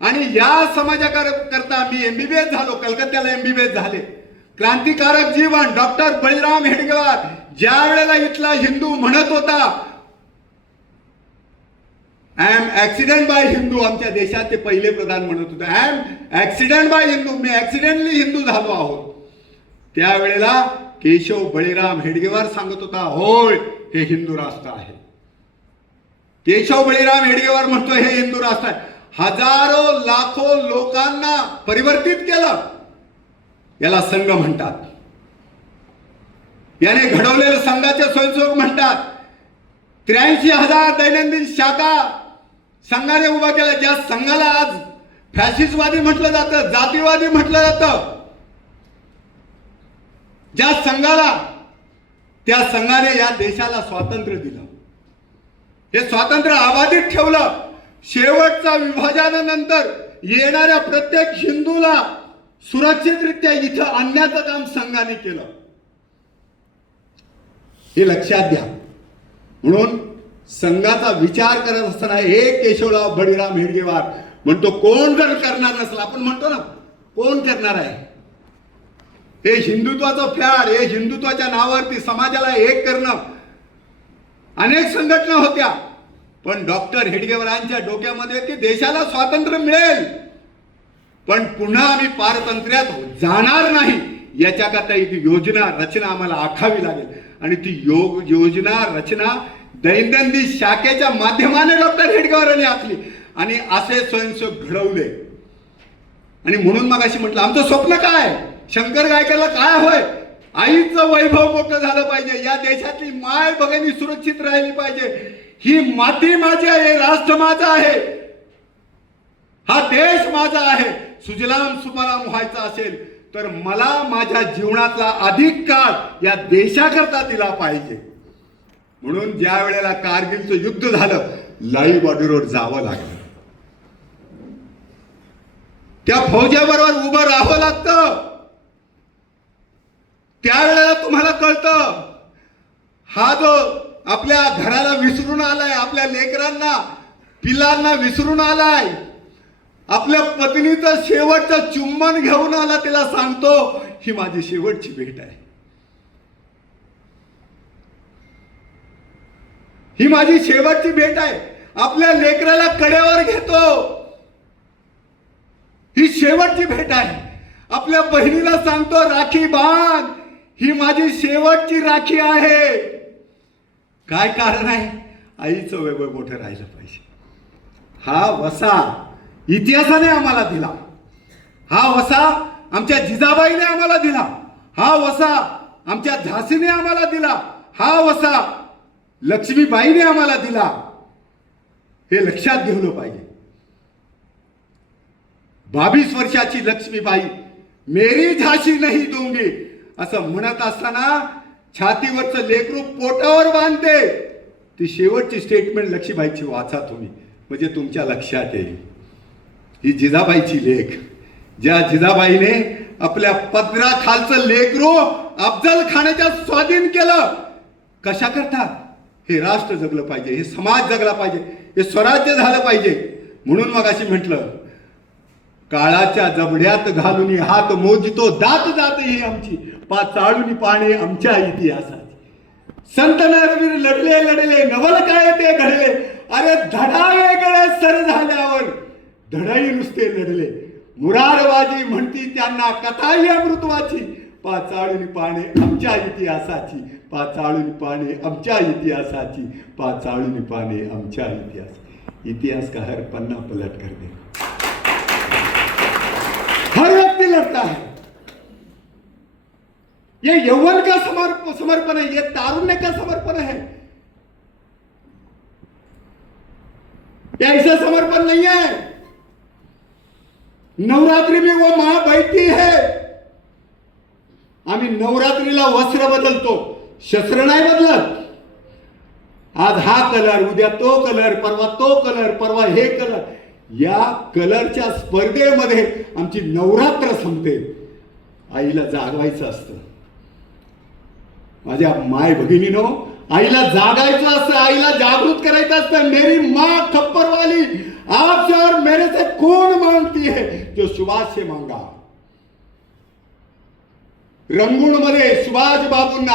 आणि या समाजाकरता मी एमबीबीएस झालो, कलकत्त्याला एमबीबीएस झाले. क्रांतिकारक जीवन डॉक्टर बळीराम हेडगेवार ज्या वेळेला इथला हिंदू म्हणत होता, I am accident by Hindu, आमच्या देशात ते पहिले प्रधान म्हणत होते I am accident by Hindu, मी ऍक्सिडेंटली हिंदू झालो आहोत. त्यावेळेला केशव बळीराम हेडगेवार सांगत होता, होय हे हिंदू राष्ट्र आहे. केशव बळीराम हेडगेवार म्हणतो हे हिंदू राष्ट्र आहे. हजारो लाखो लोकांना परिवर्तित केलं. याला संघ म्हणतात. याने घडवलेलं संघाचे स्वयंसेवक म्हणतात. 83,000 दैनंदिन शाखा संघाने उभा केल्या. ज्या संघाला आज फॅसिस्टवादी म्हटलं जातं, जातीवादी म्हटलं जातं, ज्या संघाला, त्या संघाने या देशाला स्वातंत्र्य दिलं. हे स्वातंत्र्य अबाधित ठेवलं. शेवटच्या विभाजनानंतर येणाऱ्या प्रत्येक हिंदूला सुरक्षितरित्या इथं आणण्याचं काम संघाने केलं. हे लक्षात घ्या. म्हणून संघाचा विचार करत असताना एक केशवराव बळीराम हेडगेवार म्हणतो, कोण जर करणार नसलं, आपण म्हणतो ना कोण करणार आहे, हे हिंदुत्वाचं फॅड, हे हिंदुत्वाच्या नावावरती समाजाला एक करणं, अनेक संघटना होत्या. पण डॉक्टर हेडगेवारांच्या डोक्यामध्ये की देशाला स्वातंत्र्य मिळेल, पण पुन्हा आम्ही पारतंत्र्यात जाणार नाही, याच्याकरता एक योजना रचना आम्हाला आखावी लागेल. आणि ती योजना रचना दैनंदिन शाखेच्या माध्यमाने डॉक्टर हेडगेवारांनी आखली आणि असे स्वयंसेवक घडवले. आणि म्हणून मग अशी म्हटलं, आमचं स्वप्न काय, शंकर गायकरला काय होय, आईचं वैभव मोठं झालं पाहिजे, या देशातली माय भगिनी सुरक्षित राहिली पाहिजे, ही माती माझी आहे, राष्ट्र माझा आहे, हा देश माझा आहे. सुजलाम सुफलाम व्हायचा असेल तर मला माझ्या जीवनातला अधिक काळ या देशाकरता दिला पाहिजे. म्हणून ज्या वेळेला कारगिलचं युद्ध झालं, लाई बॉर्डरवर जावं लागलं. त्या फौजाबरोबर उभं राहावं लागतं. त्यावेळेला तुम्हाला कळतं, हा जो आपल्या घराला विसरून आलाय, आपल्या लेकरांना पिलांना विसरून आलाय, आपल्या पत्नीचं शेवटचं चुंबन घेऊन आला, तिला सांगतो ही माझी शेवटची भेट आहे, ही माझी शेवटची भेट आहे. आपल्या लेकराला कडेवर घेतो, ही शेवटची भेट आहे. आपल्या बहिणीला सांगतो राखी बांध, ही माझी शेवटची राखी आहे. काय कारण आहे, आईचं वैभव मोठं राहिलं पाहिजे. हा वसा इतिहासाने आम्हाला दिला, हा वसा आमच्या जिजाबाईने आम्हाला दिला, हा वसा आमच्या झाशीने आम्हाला दिला, हा वसा लक्ष्मीबाईने आम्हाला दिला. हे लक्षात घेतलं पाहिजे. 22 वर्षाची लक्ष्मीबाई मेरी झाशी नाही दूंगी असं म्हणत असताना छातीवरचं लेकरू पोटावर बांधते. ती शेवटची स्टेटमेंट लक्ष्मीबाईची वाचा तुम्ही, म्हणजे तुमच्या लक्षात येईल. ही जिजाबाईची लेख, ज्या जिजाबाईने आपल्या पदराखालचं लेकरू अफजल खानाच्या स्वाधीन केलं. कशा करता, हे राष्ट्र जगलं पाहिजे, हे समाज जगला पाहिजे, हे स्वराज्य झालं पाहिजे. म्हणून मग अशी म्हटलं, काळाच्या जबड्यात घालून हात मोजितो दात जात ही आमची, चाळून पाणी आमच्या इतिहासाची. संत नरवीर लढले लढले नवल काय ते घडले, अरे धडा वेगळे सर झाल्यावर धडाई नुसते लढले. मुरारबाजी म्हणती त्यांना कथाही अमृतवाची, पाचाळून पाने आमच्या इतिहासाची, पाचाळून पाने आमच्या इतिहासाची, पाचाळून पाने आमच्या इतिहास का हर पन्ना पलट कर दे। हर व्यक्ति लड़ता है। ये यौवन का समर्पण है, ये तारुण्य का समर्पण है। ये ऐसा समर्पण नहीं है। नवरात्रि में वो मां बैठती है, आम्ही नवरात्रीला वस्त्र बदलतो, शस्त्र नाही बदलत। आज हा कलर, उद्या तो कलर, परवा तो कलर, परवा हे कलर, या कलरच्या स्पर्धेमध्ये आमची नवरात्र संपते। आईला जागवायचं असतं। माझ्या माय भगिनीनो, आईला जागायचं असतं, आईला जागृत करायचं असतं। मेरी माँ थप्पड़ वाली आपसे और मेरे से कौन मांगती है? जो सुभाष से मांगा। रंगून मध्ये सुभाष बाबूंना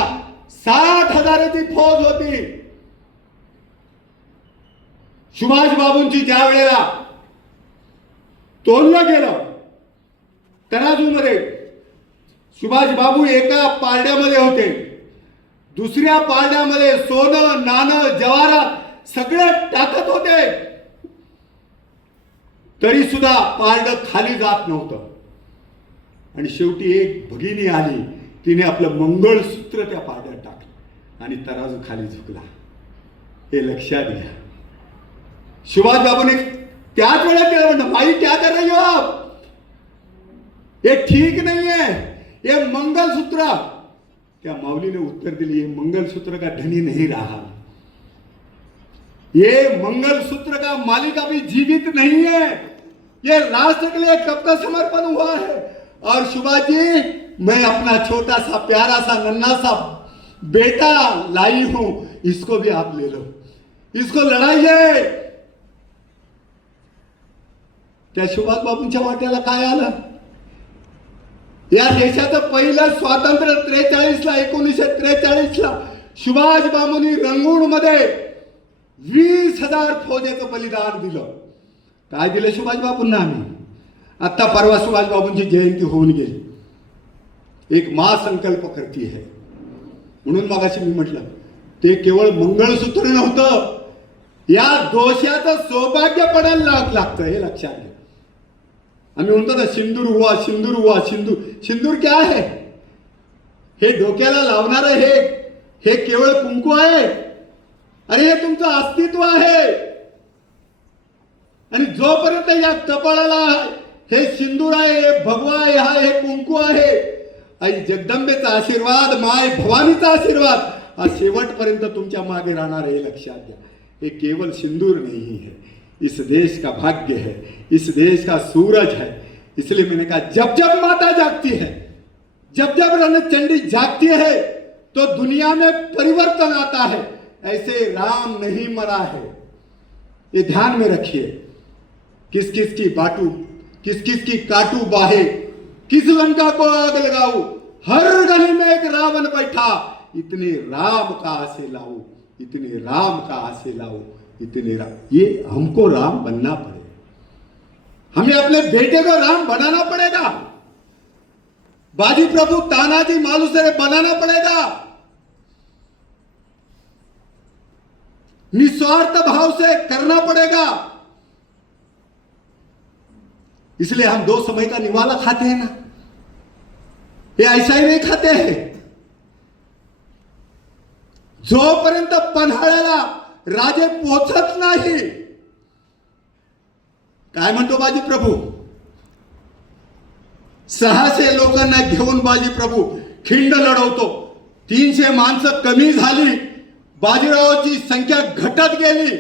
60,000ची फौज होती। सुभाष बाबूंची ज्या वेळेला तोललं गेलं तराजूमध्ये, सुभाष बाबू एका पारड्यामध्ये होते, दुसऱ्या पारड्यामध्ये सोनं नाणं जवाहरात सगळं टाकत होते, तरी सुद्धा पारड खाली जात नव्हतं। आणि शेवटी एक भगिनी आली, तिने आपलं मंगळसूत्र त्या पारड्यात टाकलं आणि तराजू खाली झुकला। हे लक्षात घ्या। सुभाष बाबू ने त्याच वेळेला केलं, म्हणलं माई क्या कर रही हो आप? ये ठीक नहीं है, ये मंगलसूत्र। त्या माऊलीने उत्तर दिली, ये मंगलसूत्र का धनी नहीं रहा, ये मंगलसूत्र का मालिक अभी जीवित नहीं है, ये राष्ट्र के लिए कब का समर्पण हुआ है। और सुभाष जी, मैं अपना छोटा सा प्यारा सा नन्हा सा बेटा लाई हूं, इसको भी आप ले लो, इसको लढाइए। त्या सुभाष बाबूंच्या वाट्याला काय आलं? या देशाचं पहिलं स्वातंत्र्य 43ला 1943ला सुभाष बाबूंनी रंगून मध्ये 20,000 फौजेचं बलिदान दिलं। काय दिलं सुभाष बाबूंना? आम्ही आता परवा सुभाष बाबूंची जयंती होऊन गेली। एक मां संकल्प करती है, म्हणून मगाशी मी म्हटलं ते केवळ मंगळसूत्र नव्हतं, या दोषाचं सौभाग्य पडायला लागतं, हे लक्षात घ्या। आम्ही म्हणतो ना सिंदूर हुआ, सिंदूर हुआ, सिंदूर। सिंदूर क्या है? हे डोक्याला लावणारं हे केवळ कुंकू आहे? अरे हे तुमचं अस्तित्व आहे। आणि जोपर्यंत या कपाळाला हे सिंदूर आहे, हे भगवा आहे, हे कुंकू आहे, आई जगदंबेचा आशीर्वाद, माय भवानीचा आशीर्वाद हा शेवटपर्यंत तुमच्या मागे राहणार आहे, हे लक्षात घ्या। ये केवल सिंदूर नहीं है, इस देश का भाग्य है, इस देश का सूरज है। इसलिए मैंने कहा जब जब माता जागती है, जब जब रणचंडी जागती है, तो दुनिया में परिवर्तन आता है। ऐसे राम नहीं मरा है, ये ध्यान में रखिए। किस किस की बाटू, किस किस की काटू बाहे, किस लंका को आग लगाऊं, हर गली में एक रावण बैठा, इतने राम कहां से लाऊं, इतने राम कहां से लाऊं, इतने राम। ये हमको राम बनना पड़ेगा, हमें अपने बेटे को राम बनाना पड़ेगा, बाजी प्रभु तानाजी मालुसरे बनाना पड़ेगा। निस्वार्थ भाव से करना पड़ेगा। इसलिए हम 2 समय का निवाला खाते हैं ना, ये ऐसा ही नहीं खाते हैं। जोपर्यंत पन्हाळ्याला राजे पोचत नाही, काय म्हणतो बाजी प्रभू? 600 लोकांना घेऊन बाजी प्रभू खिंड लढवतो। 300 माणसं कमी झाली, बाजीरावाची संख्या घटत गेली,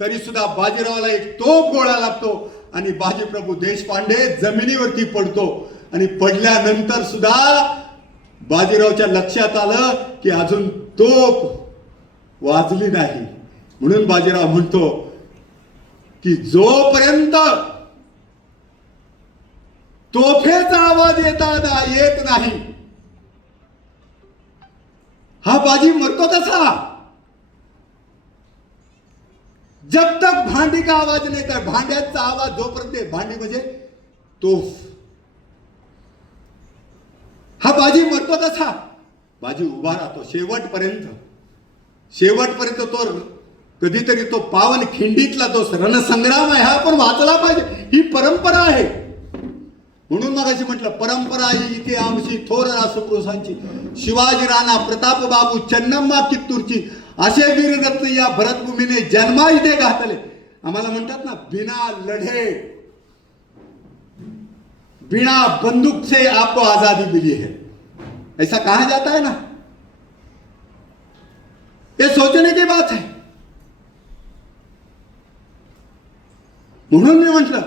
तरी सुद्धा बाजीरावाला एक तोफ गोळा लागतो आणि बाजी प्रभू देशपांडे जमिनीवरती पडतो। आणि पडल्यानंतर सुद्धा बाजीरावच्या लक्षात आलं की अजून तोफ वाजली नाही, म्हणून बाजीराव म्हणतो की जोपर्यंत तोफेचा आवाज येत नाही, हा बाजी मरतो कसा? जब तक भांडी का आवाज नाही कर, भांड्याचा आवाज जोपर्यंत, भांडी म्हणजे तोफ, हा बाजी मरतो तसा बाजी उभा राहतो शेवटपर्यंत. शेवटपर्यंत तो कधीतरी तो पावन खिंडीतला तो रणसंग्राम आहे हा आपण वाचला पाहिजे. ही परंपरा आहे. म्हणून मगाशी म्हटलं परंपरा ही इथे आमची थोर रासपुरुषांची. शिवाजी राणा, प्रताप बाबू, चन्नम्मा कित्तूरची असे वीररत्न या भरतभूमीने जन्मा इथे घातले. आम्हाला म्हणतात ना बिना लढे बिना बंदूक से आपको आजादी मिली है, ऐसा कहा जाता है ना. ये सोचने की बात है. म्हणून मी म्हटलं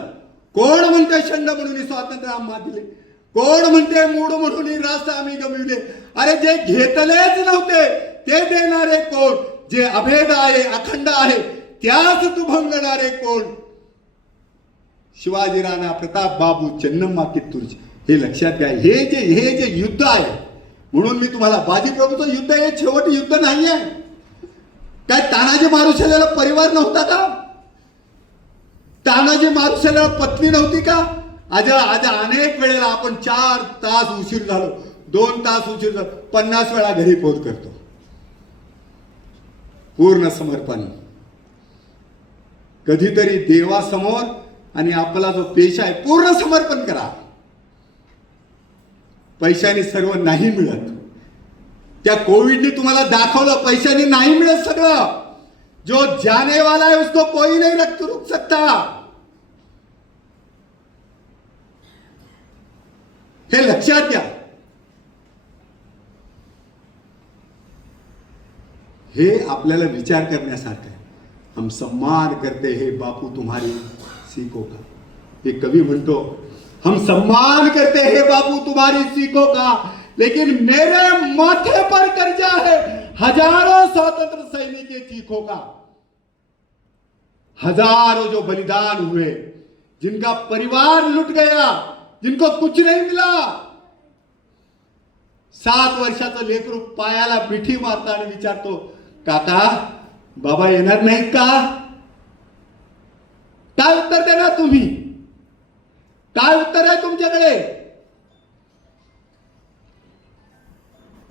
कोण म्हणते शंड म्हणून स्वातंत्र्य आम्हा दिले, कोण म्हणते मूड म्हणून राष्ट्र आम्ही गमिवले. अरे जे घेतलेच नव्हते ते देणारे कोण, जे अभेद आहे अखंड आहे त्याच तू भंगणारे कोण. शिवाजी राणा, प्रताप बाबू, चन्नम्मा कित्तूरची हे लक्षात घ्या. हे जे युद्ध आहे म्हणून मी तुम्हाला बाजीप्रभूचं युद्ध हे शेवट युद्ध नाहीये. काय तानाजी मालुसरेला परिवार नव्हता का? तानाजी मालुसरेला पत्नी नव्हती का? आज अनेक वेळेला आपण 4 तास उशीर झालो, 2 तास उशीर झालो, 50 वेळा घरी फोन करतो. पूर्ण समर्पण कधीतरी देवासमोर आणि आपला जो पेशा आहे पूर्ण समर्पण करा. पैशाने सर्व नाही मिळत. त्या कोविडने तुम्हाला दाखवलं पैशाने नाही मिळत सगळं. जो जाने वाला है उसको कोई नहीं रुक सकता. हे लक्षात घ्या. हे आपल्याला विचार करण्यासारखं आहे. हम सम्मान करते हे बापू तुम्हारी सीखो का. ये कवि म्हणतो हम सम्मान करते हे बापू तुम्हारी सीखो का, लेकिन मेरे माथे पर कर्जा है हजारों स्वतंत्र सैनिक के चीखों का. हजारों जो बलिदान हुए, जिनका परिवार लुट गया, जिनको कुछ नहीं मिला. 7 वर्षाचं लेकरू पायाला मिठी मारता आणि विचारतो काका बाबा येणार नाहीत का? काय उत्तर देणार तुम्ही? काय उत्तर आहे तुमच्याकडे?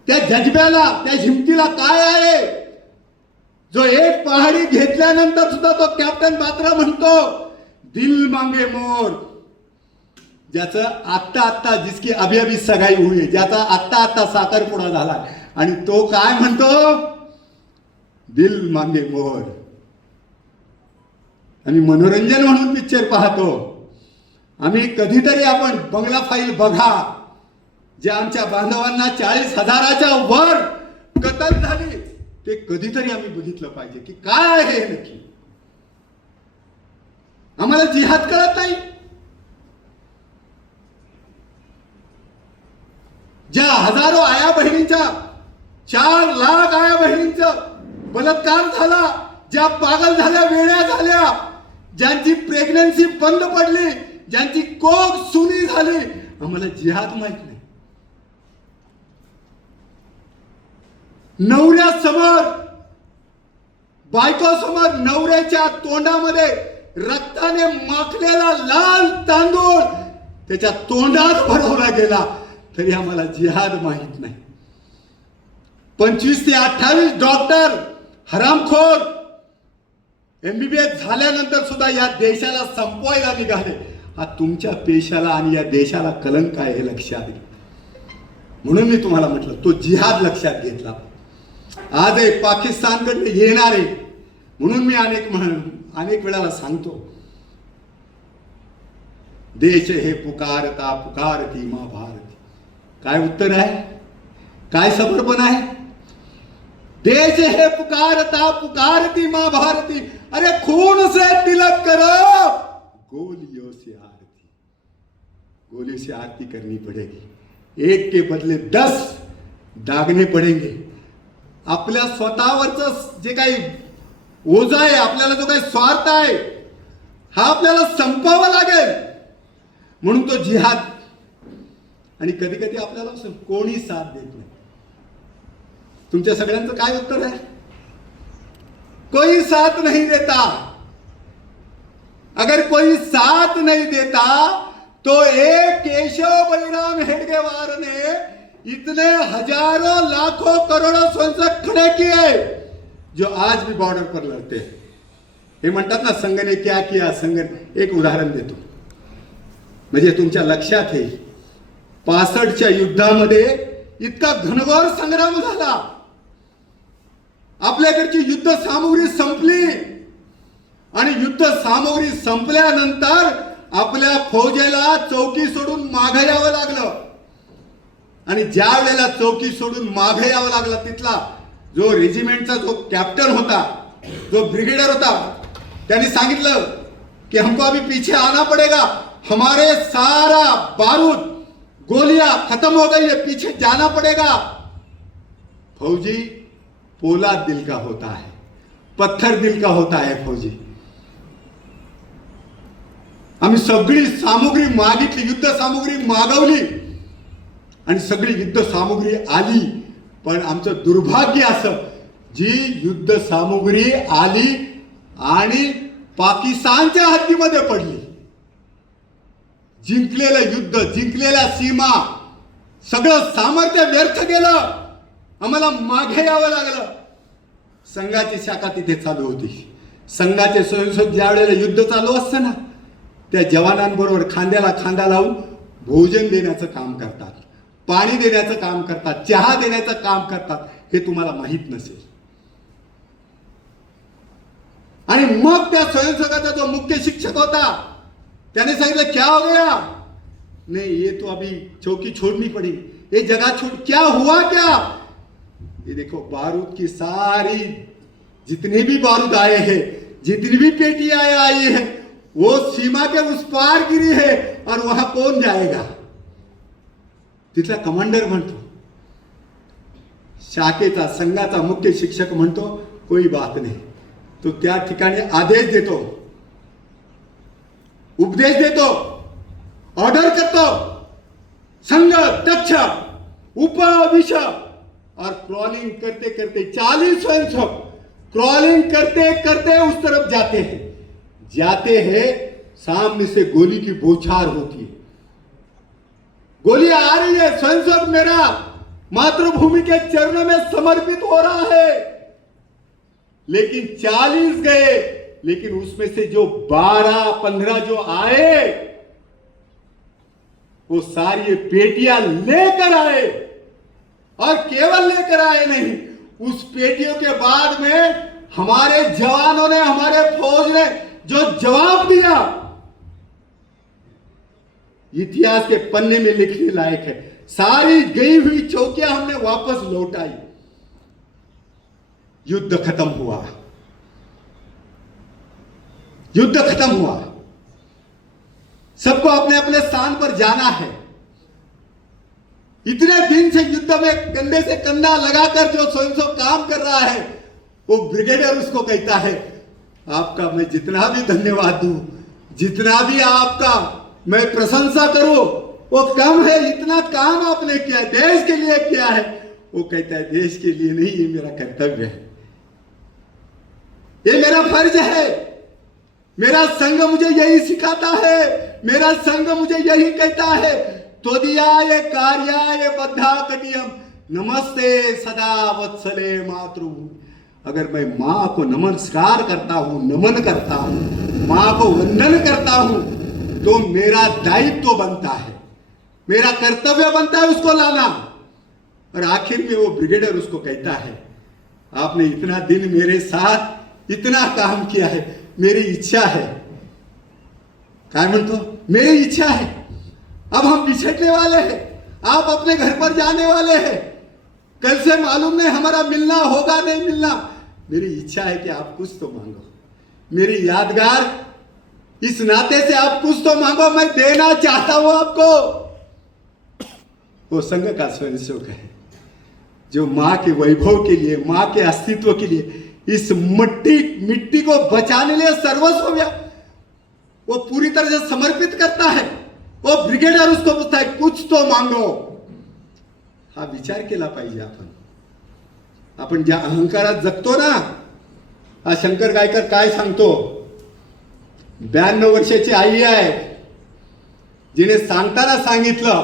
त्या जज्ब्याला, त्या हिमतीला काय आहे? जो एक पहाडी घेतल्यानंतर सुद्धा तो कॅप्टन बात्रा म्हणतो दिल मांगे मोर. ज्याचं आत्ता जिसकी अभी अभी सगाई हुई है, ज्याचा आत्ता साखरपुडा झाला आणि तो काय म्हणतो दिल मांगे मोर. आणि मनोरंजन म्हणून पिक्चर पाहतो आम्ही. कधीतरी आपण बंगला फाईल बघा, जे आमच्या बांधवांना 40,000च्या वर कत्ल झाली ते कधीतरी आम्ही बघितलं पाहिजे की काय आहे नक्की. आम्हाला जिहाद कळत नाही. ज्या हजारो आया बहिणींचा 4 लाख आया बहिणींचा बलात्कार झाला, ज्या पागल झाल्या, वेड्या झाल्या, ज्यांची प्रेग्नन्सी बंद पडली, ज्यांची कोख सुनी झाली, आम्हाला जिहाद माहित नाही. नवऱ्यासमोर, बायकोसमोर नवऱ्याच्या तोंडामध्ये रक्ताने माखलेला लाल तांदूळ त्याच्या तोंडात भरवला गेला तरी आम्हाला जिहाद माहित नाही. 25 ते 28 डॉक्टर हरामखोर MBBS झाल्यानंतर सुद्धा या देशाला संपवायला निघाले. हा तुमच्या पेशाला आणि या देशाला कलंक आहे हे लक्षात घ्या. म्हणून मी तुम्हाला म्हटलं तो जिहाद लक्षात घेतला. आज आहे पाकिस्तानकडे येणारे म्हणून मी अनेक वेळाला सांगतो देश हे पुकारता पुकारती माँ भारती. काय उत्तर आहे? काय समर्पण आहे? देश है पुकारता पुकारती माँ भारती, अरे खून से तिलक करो गोलियों से आरती. गोलियों से आरती करनी पड़ेगी. एक के बदले 10 दागने पडेंगे. आपल्या स्वतःवरच जे काही ओझा आहे, आपल्याला जो काही स्वार्थ आहे हा आपल्याला संपवावा लागेल. म्हणून तो जिहाद. आणि कधी कधी आपल्याला कोणी साथ देत नाही. तुमच्या सगळ्यांचं काय उत्तर आहे? कोई साथ नहीं देता. अगर कोई साथ नहीं देता तो एक केशव बलिराम हेडगेवार ने इतने हजारों लाखों करोड़ों स्वयंसेवक खड़े किए जो आज भी बॉर्डर पर लढते हैं. हे म्हणतात ना, संघ ने क्या किया. संघ, एक उदाहरण देतो म्हणजे तुमच्या लक्षात येईल. 65च्या युद्धामध्ये इतका घनघोर संग्राम झाला. आपल्याकडची युद्ध सामुग्री संपली आणि युद्ध सामुग्री संपल्यानंतर आपल्या फौजेला चौकी सोडून मागे यावं लागलं. आणि ज्या वेळेला चौकी सोडून मागे यावं लागलं, तिथला जो रेजिमेंटचा जो कॅप्टन होता, जो ब्रिगेडियर होता, त्यांनी सांगितलं कि हमको अभी पीछे आना पड़ेगा, हमारे सारा बारूद गोलियां खत्म हो गई है, पीछे जाना पड़ेगा. फौजी पोलाद दिल का होता है, पत्थर दिल का होता है फौजी. आम्ही सगळी सामुग्री मागितली, युद्ध सामुग्री मागवली आणि सगळी युद्ध सामुग्री आली. पण आमचं दुर्भाग्य असं, जी युद्ध सामुग्री आली आणि पाकिस्तानच्या हद्दीमध्ये पडली. जिंकलेलं युद्ध, जिंकलेल्या सीमा, सगळं सामर्थ्य व्यर्थ गेलं. आम्हाला मागे यावं लागलं. संघाची शाखा तिथे चालू होती. संघाचे स्वयंसेवक ज्या वेळेला युद्ध चालू असतं ना, त्या जवानांबरोबर खांद्याला खांदा लावून भोजन देण्याचं काम करतात, पाणी देण्याचं काम करतात, चहा देण्याचं काम करतात. हे तुम्हाला माहित नसेल. आणि मग त्या स्वयंसेवकाचा जो मुख्य शिक्षक होता, त्याने सांगितलं, क्या हो गया. नहीं, ये तो अभी चौकी छोड़नी पड़ी. ये जगह छोड़, क्या हुआ क्या. ये देखो, बारूद की सारी, जितने भी बारूद आए हैं, जितनी भी पेटियां आई है, वो सीमा के उस पार गिरी है. और वहां कौन जाएगा. तिथला कमांडर म्हणतो, शाखेचा संघाचा मुख्य शिक्षक म्हणतो, कोई बात नहीं. तो त्या ठिकाणी आदेश देतो, उपदेश देतो, ऑर्डर करतो. संघ दक्ष उपविश. और क्रॉलिंग करते करते 40 स्वयंसेवक क्रॉलिंग करते करते उस तरफ जाते हैं. सामने से गोली की बौछार होती है, गोली आ रही है. स्वयंसेवक मेरा मातृभूमि के चरणों में समर्पित हो रहा है. लेकिन 40 गए, लेकिन उसमें से जो 12-15 जो आए, वो सारी पेटियां लेकर आए. और केवल लेकर आए नहीं, उस पेटियों के बाद में हमारे जवानों ने, हमारे फौज ने जो जवाब दिया, इतिहास के पन्ने में लिखने लायक है. सारी गई हुई चौकियां हमने वापस लौटाई. युद्ध खत्म हुआ. युद्ध खत्म हुआ. सबको अपने अपने स्थान पर जाना है. इतने दिन से युद्ध में कंधे से कंधा लगाकर जो स्वयंसेवक काम कर रहा है, वो ब्रिगेडियर उसको कहता है, आपका मैं जितना भी धन्यवाद दूं, जितना भी आपका मैं प्रशंसा करूं, वो कम है. इतना काम आपने किया, देश के लिए किया है. वो कहता है, देश के लिए नहीं, ये मेरा कर्तव्य है, ये मेरा फर्ज है. मेरा संघ मुझे यही सिखाता है, मेरा संघ मुझे यही कहता है. त्वदीयाय कार्याय बद्धा कटियम नमस्ते सदा वत्सले मातृ. अगर मैं माँ को नमस्कार करता हूँ, नमन करता हूँ, माँ को वंदन करता हूँ, तो मेरा दायित्व बनता है, मेरा कर्तव्य बनता है उसको लाना. और आखिर में वो ब्रिगेडियर उसको कहता है, आपने इतना दिन मेरे साथ इतना काम किया है, मेरी इच्छा है. काय म्हणतो, मेरी इच्छा है, अब हम बिछड़ने वाले हैं, आप अपने घर पर जाने वाले हैं. कल से मालूम नहीं हमारा मिलना होगा नहीं मिलना. मेरी इच्छा है कि आप कुछ तो मांगो, मेरी यादगार, इस नाते से आप कुछ तो मांगो, मैं देना चाहता हूं आपको. वो संघ का स्वयंसेवक है जो मां के वैभव के लिए, मां के अस्तित्व के लिए, इस मिट्टी को बचाने लिए सर्वस्व वो पूरी तरह से समर्पित करता है. वो ब्रिगेडियर उसको पूछता है, कुछ तो मांगो. हा विचार केला पाहिजे आपण ज्या अहंकारात जगतो ना. हा शंकर गायकर काय सांगतो, 92 वर्षाची आई आहे, जिने सांगताना सांगितलं,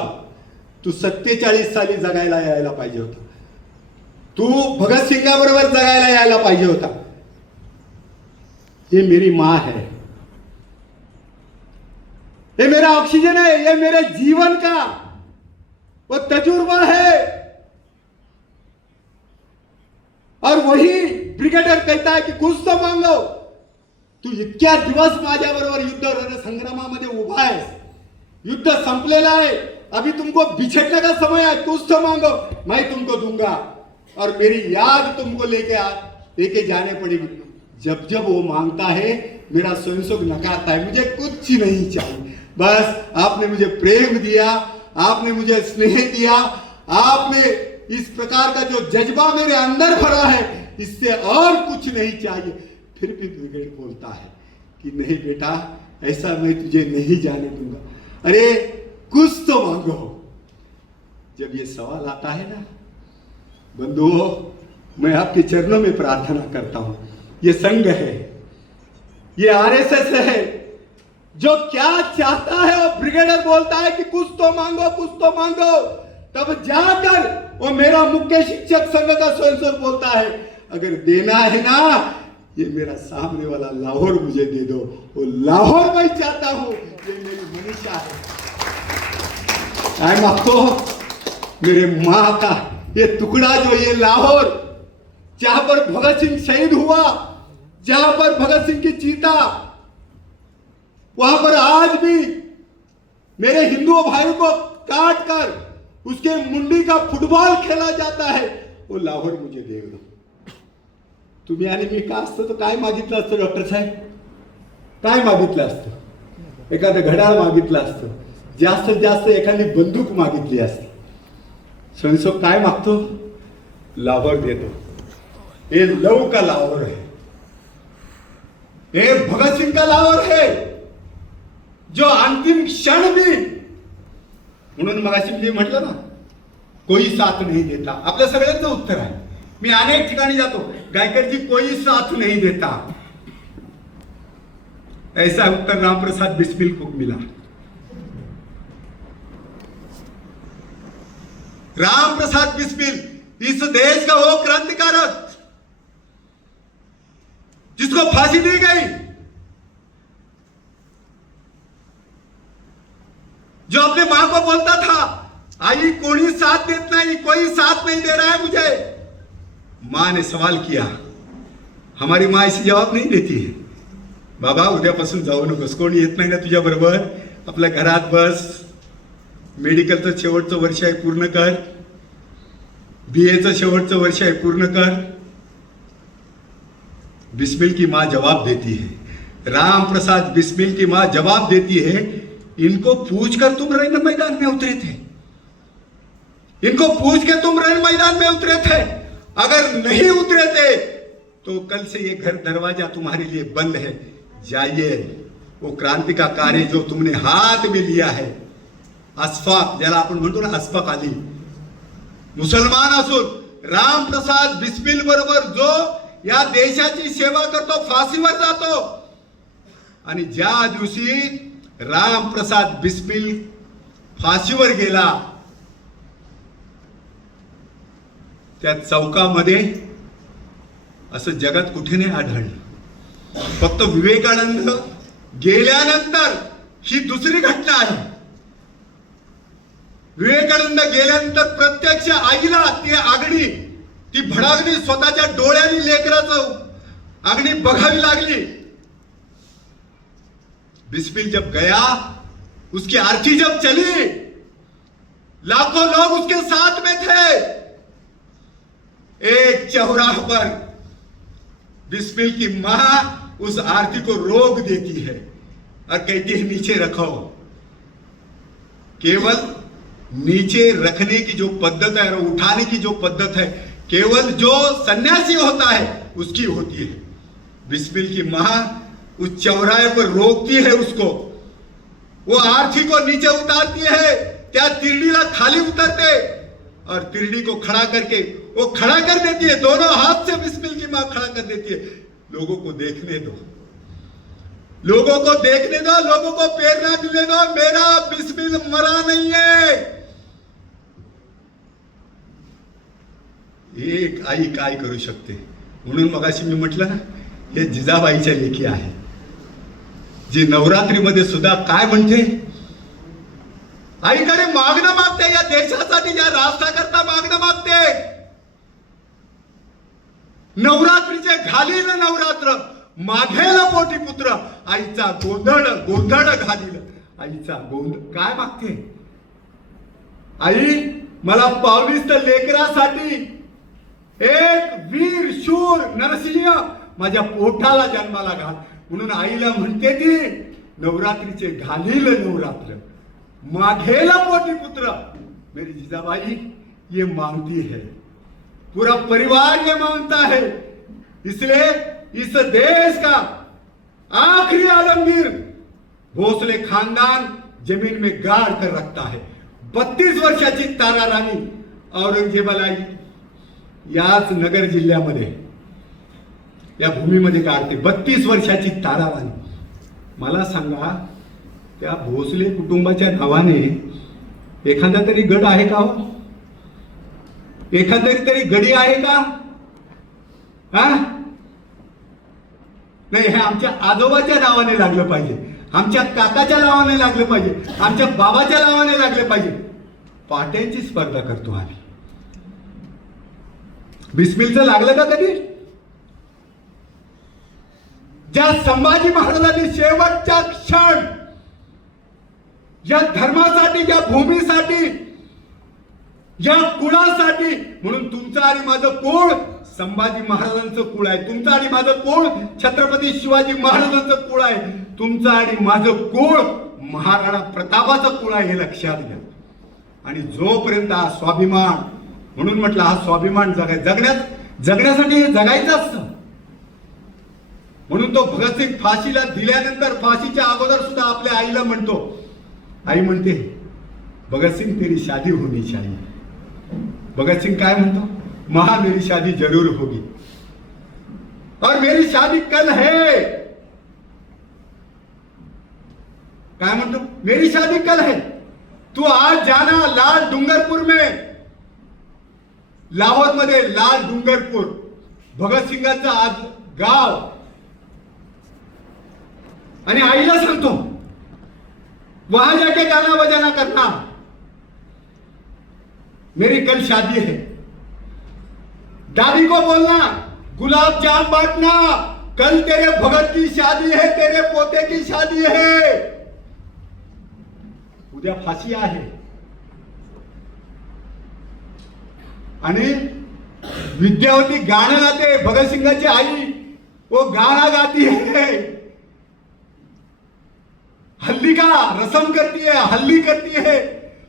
तू 47 साली जगायला यायला पाहिजे होता. तू भगतसिंगाबरोबर जगायला यायला पाहिजे होता. ये मेरी माँ है, ये मेरा ऑक्सीजन है, ये मेरे जीवन का वो तजुर्बा है. और वही ब्रिगेडियर कहता है की कुछ तो मांगो. तू इतक्या दिवस माझ्याबरोबर युद्ध रणसंग्रामामध्ये उभा आहेस. युद्ध संपलेला है, अभी तुमको बिछड़ने का समय है. कुछ तो मांगो, मैं तुमको दूंगा. और मेरी याद तुमको लेके जाने पड़ेगी. जब जब वो मांगता है मेरा स्वयं सुख नकारता है. मुझे कुछ नहीं चाहिए, बस आपने मुझे प्रेम दिया, आपने मुझे स्नेह दिया, आपने इस प्रकार का जो जज्बा मेरे अंदर भरा है, इससे और कुछ नहीं चाहिए. फिर भी ब्रिगेड बोलता है कि नहीं बेटा, ऐसा मैं तुझे नहीं जाने दूंगा. अरे कुछ तो मांगो. जब ये सवाल आता है ना बंधुओं, मैं आपके चरणों में प्रार्थना करता हूं. ये संघ है, ये आरएसएस है, जो क्या चाहता है वो ब्रिगेडियर बोलता है कि कुछ तो मांगो, कुछ तो मांगो. तब जाकर वो मेरा मुख्य शिक्षक संघ का स्वयंसेवक बोलता है अगर देना है ना, ये मेरा सामने वाला लाहौर मुझे दे दो. वो लाहौर मैं चाहता हूं. ये मेरी मनीषा है. मैं मांगतो मेरे माँ का ये टुकड़ा, जो ये लाहौर जहां पर भगत सिंह शहीद हुआ, जहां पर भगत सिंह की चीता, वहां पर आज भी मेरे हिंदू भाइयों को काट कर उसके मुंडी का फुटबॉल खेला जाता है. वो लाहौर मुझे दे दो. तुम्ही आणि मी का असतं तर काय मागितलं असतं डॉक्टर साहेब? काय मागितलं असतं? एखादं घड्याळ मागितलं असतं, जास्तीत जास्त एखादी बंदूक मागितली असती. स्वयंसेवक काय मागतो? लाहौर दे दो. ये लव का लाहौर है, ये भगत सिंह का लाहौर है, जो अंतिम क्षण भी, म्हणून मगाशी मी म्हटलं ना कोई साथ नहीं देता. आपल्या सगळ्यांचं उत्तर आहे. मी अनेक ठिकाणी जातो, गायकर जी कोई साथ नहीं देता. ऐसा उत्तर रामप्रसाद बिस्मिल को मिला. रामप्रसाद बिस्मिल, इस देश का वो क्रांतिकारक जिसको फांसी दी गई, जो अपने मां को बोलता था आई कोई साथ देता नहीं, कोई साथ नहीं दे रहा है मुझे. मां ने सवाल किया, हमारी मां ऐसी जवाब नहीं देती है, बाबा उद्यापासून जाऊ नकोस, कोणी येत नाही ना तुझ्या बरोबर, आपल्या घरात बस, मेडिकलचं शेवटचं वर्ष आहे पूर्ण कर, बीएचं शेवटचं वर्ष आहे पूर्ण कर. बिस्मिल की मां जवाब देती है, राम प्रसाद बिस्मिल की मां जवाब देती है, इनको पूछकर तुम रण मैदान में उतरे थे, इनको पूछ के तुम रण मैदान में उतरे थे. अगर नहीं उतरे थे तो कल से ये घर दरवाजा तुम्हारे लिए बंद है. जाइए, वो क्रांति का कार्य जो तुमने हाथ में लिया है, अशफाक ज्याला आपण म्हणतो ना अशफाक अली, मुसलमान असून राम प्रसाद बिस्मिल बरोबर जो या देशाची सेवा करतो, फाशीवर जातो. आणि ज्या दिवशी राम प्रसाद बिस्मिल फाशीवर गेला, त्या चौकामध्ये असं जगात कुठे नाही आढळलं. फक्त विवेकानंद गेल्यानंतर ही दुसरी घटना आहे. विवेकानंद गेल्यानंतर प्रत्यक्ष आईला ती आगणी, ती भडागणी स्वतःच्या डोळ्यांनी लेकराचं आगणी बघावी लागली. बिस्मिल जब गया, उसकी आरती जब चली, लाखों लोग उसके साथ में थे. एक चौराह पर बिस्मिल की मां उस आरती को रोक देती है और कहती है नीचे रखो. केवल नीचे रखने की जो पद्धत है और उठाने की जो पद्धत है केवल जो सन्यासी होता है उसकी होती है. बिस्मिल की मां उस चौराहे पर रोकती है उसको, वो आरती को नीचे उतारती है, क्या तिरडीला खाली उतरते और तिरडी को खड़ा करके वो खड़ा कर देती है. दोनों हाथ से बिस्मिल की मां खड़ा कर देती है. लोगों को देखने दो, लोगों को देखने दो, लोगों को प्रेरणा मिलने दो. मेरा बिस्मिल मरा नहीं है, एक आई काय करू शकते. म्हणून मगाशी मी म्हटलं ना, हे जिजाबाईच्या लेखी आहे, जी नवरात्रीमध्ये सुद्धा काय म्हणते, आईकडे मागणं मागते, या देशासाठी, या राष्ट्राकरता मागणं मागते. नवरात्रीचे घालील नवरात्र, माघेल पोटी पुत्र, आईचा गोंधळ गोंधळ घालील, आईचा गोंधळ. काय मागते आई? मला 22 लेकरासाठी एक वीर शूर नरसिंह माझ्या पोटाला जन्माला घाल. म्हणून आईला म्हणते ती, नवरात्रीचे घालील नवरात्र, माघेल पोटी पुत्र. मेरी जिजाबाई ये मांगती है, पूरा परिवार ये मांगता है. इसलिए इस देश का आखिरी आलमगीर भोसले खानदान जमीन में गाड़ कर रखता है. 32 वर्षाची तारा राणी औरंगजेबाला याच नगर जिल्ह्यामध्ये, या भूमीमध्ये काढते. 32 वर्षाची तारा राणी. मला सांगा, त्या भोसले कुटुंबाच्या नावाने एखादा तरी गड आहे का हो? एखादा तरी गडी आहे का? हा नाही, हे आमच्या आजोबाच्या नावाने लागलं पाहिजे, आमच्या काकाच्या नावाने लागलं पाहिजे, आमच्या बाबाच्या नावाने लागलं पाहिजे. पाट्यांची स्पर्धा करतो आम्ही. बिस्मिलचं लागलं का कधी? ज्या संभाजी महाराजांनी शेवटच्या क्षण या धर्मासाठी, या भूमीसाठी, या कुळासाठी, म्हणून तुमचं आणि माझं कुळ संभाजी महाराजांचं कुळ आहे, तुमचं आणि माझं कुळ छत्रपती शिवाजी महाराजांचं कुळ आहे, तुमचं आणि माझं कुळ महाराणा प्रतापाचं कुळ आहे, हे लक्षात घ्या. आणि जोपर्यंत हा स्वाभिमान, म्हणून म्हटलं हा स्वाभिमान जगण्यासाठी हे जगायचं असतं. म्हणून तो भगतसिंग फाशीला दिल्यानंतर, फाशीच्या अगोदर सुद्धा आपल्या आईला म्हणतो, आई म्हणते, भगतसिंग तेरी शादी होनी चाहिए. भगतसिंग काय म्हणतो? महा मेरी शादी जरूर होगी और मेरी शादी कल है. काय म्हणतो? मेरी शादी कल है, तू आज जाना लाल डुंगरपुर में. लाहोर मध्ये लाल डुंगरपुर भगतसिंगाचं आज गाव. आणि आईला सांगतो, वहां जाके गाना बजाना करना, मेरी कल शादी है. दादी को बोलना गुलाब जाम बांटना, कल तेरे भगत की शादी है, तेरे पोते की शादी है. उद्या फाशी आहे. आणि विद्यावती गाणं गाते, भगतसिंगाची आई वो गाना गाती है. हल्ली का रसम करती है, हल्ली करती है,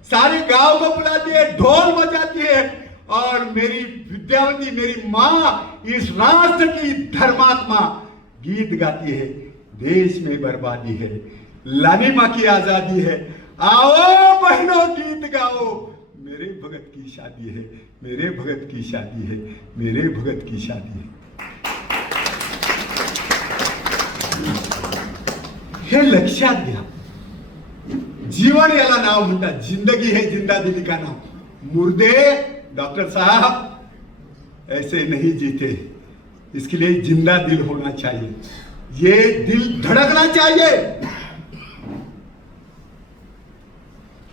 सारे गांव को बुलाती है, ढोल बजाती है. और मेरी विद्यावती, मेरी माँ, इस राष्ट्र की धर्मात्मा गीत गाती है. देश में बर्बादी है, लानी माँ की आजादी है, आओ बहनों गीत गाओ, मेरे भगत की शादी है, मेरे भगत की शादी है, मेरे भगत की शादी है. हे लक्षात घ्या. जीवन याला नाव म्हणतात. जिंदगी है जिंदा दिली का नाम. मुर्दे डॉक्टर साहब ऐसे नहीं जीते, इसके लिए जिंदा दिल होना चाहिए, ये दिल धड़कना चाहिए.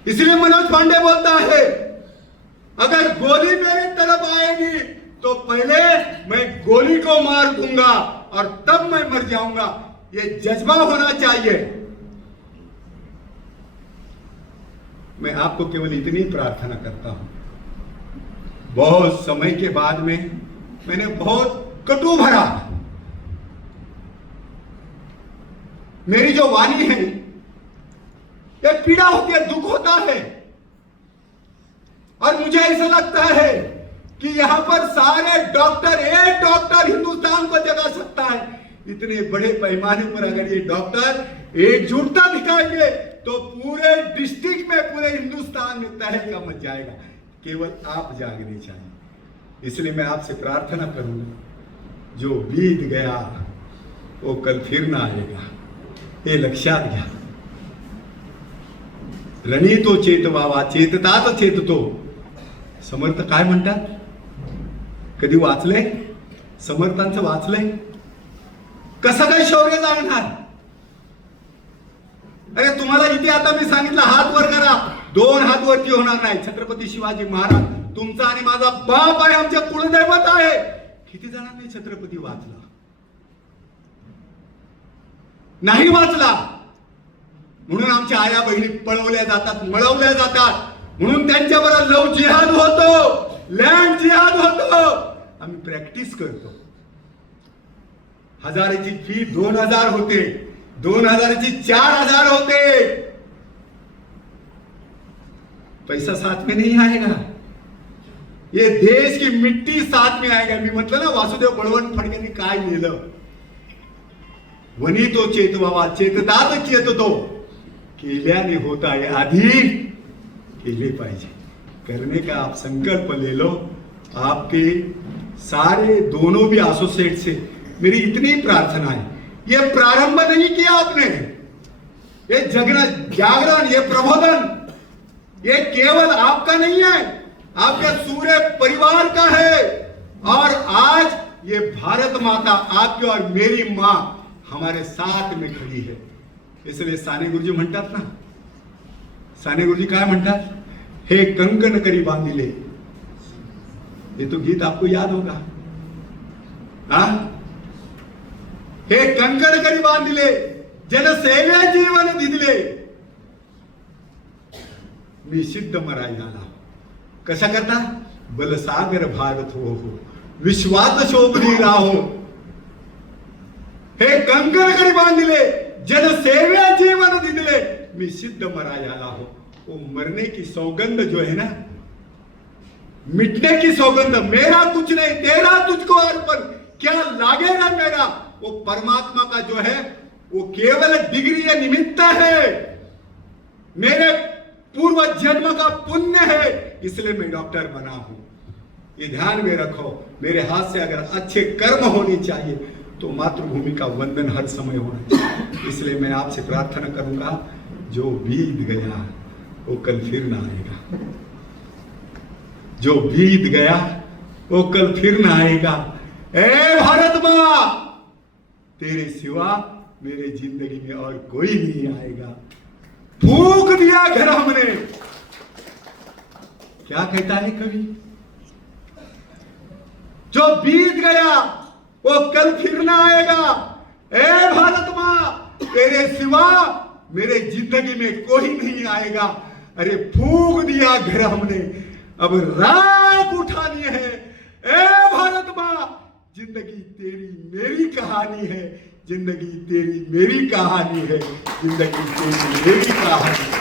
इसलिए मनोज पांडे बोलता है, अगर गोली मेरी तरफ आएगी तो पहले मैं गोली को मार दूंगा और तब मैं मर जाऊंगा. ये जज्बा होना चाहिए. मैं आपको केवल इतनी प्रार्थना करता हूं. बहुत समय के बाद में मैंने बहुत कटु भरा मेरी जो वाणी है, ये पीड़ा होती है, दुख होता है. और मुझे ऐसा लगता है कि यहां पर सारे डॉक्टर, एक डॉक्टर हिंदुस्तान को जगा सकता है. इतने बड़े पैमाने पर अगर ये डॉक्टर एकजुटता दिखाएंगे तो पूरे डिस्ट्रिक्ट में, पूरे हिंदुस्तान में तहलका मच जाएगा. केवल आप जागने चाहिए. इसलिए मैं आपसे प्रार्थना करूंगा, जो बीत गया वो कल फिर ना आएगा, हे लक्षात घ्या. रणीतो चेतवावा, चेततात चेततो. समर्थ काय म्हणतात? कधी वाचले? समर्थांचं वाचलंय? कसं काय शौर्य जाणणार? अरे तुम्हाला इथे आता मी सांगितलं हात वर करा, 2 हात वरती होणार नाही. छत्रपती शिवाजी महाराज तुमचा आणि माझा बाप आहे, आमच्या कुलदैवत आहे. किती जणांनी छत्रपती वाचला? नाही वाचला. म्हणून आमच्या आया बहिणी पळवल्या जातात, मळवल्या जातात. म्हणून त्यांच्याबरोबर लव जिहाद होतो, लँड जिहाद होतो. आम्ही प्रॅक्टिस करतो. 1000ची फी 2000 होते, 2000ची 4000 होते. पैसा साथ में नहीं आएगा, ये देश की मिट्टी साथ में आएगा. मी म्हटलं ना, वासुदेव बळवंत फडकेंनी काय लिहिलं? वनी तो चेतवावा, चेततात चेततो, केल्याने होता है, आधी केले पाहिजे. करने का आप संकल्प ले लो. आपके सारे दोनों भी एसोसिएट से मेरी इतनी प्रार्थना है. ये प्रारंभ नहीं किया आपने, ये जागरण, ये प्रबोधन, ये केवल आपका नहीं है, आपके पूरे परिवार का है. और आज ये भारत माता, आपकी और मेरी माँ हमारे साथ में खड़ी है. इसलिए साने गुरुजी म्हणतात ना, साने गुरुजी काय म्हणतात? हे कंकण करी बांधिले. ये तो गीत आपको याद होगा. हा, हे कंकण करी बांधिले, जनसेवे जीवन दिले, मी सिद्ध मराय झाला. कशा करता? बलसागर भारत हो, विश्वात शोभली राहो. हे कंकण करी बांधिले, जनसेवे जीवन दिले, मी सिद्ध मराय झाला हो. वो मरने की सौगंध जो है ना, मिटने की सौगंध, मेरा कुछ नहीं तेरा तुझको अर्पण, क्या लागेगा मेरा, वो परमात्मा का जो है वो केवल डिग्री या निमित्त है, मेरे पूर्व जन्म का पुण्य है, इसलिए मैं डॉक्टर बना हूं. ये ध्यान में रखो. मेरे हाथ से अगर अच्छे कर्म होने चाहिए तो मातृभूमि का वंदन हर समय होना चाहिए. इसलिए मैं आपसे प्रार्थना करूंगा, जो बीत गया वो कल फिर ना आएगा. जो बीत गया वो कल फिर ना आएगा. ए भारत माँ, तेरे सिवा मेरे जिंदगी में और कोई नहीं आएगा. फूंक दिया घर हमने. क्या कहता है कवि? जो बीत गया वो कल फिर ना आएगा. ए भारत माँ, तेरे सिवा मेरे जिंदगी में कोई नहीं आएगा. अरे फूंक दिया घर हमने, अब राख उठानी है. ए भारत माँ, जिंदगी तेरी मेरी कहानी है, जिंदगी तेरी मेरी कहानी है, जिंदगी तेरी मेरी कहानी.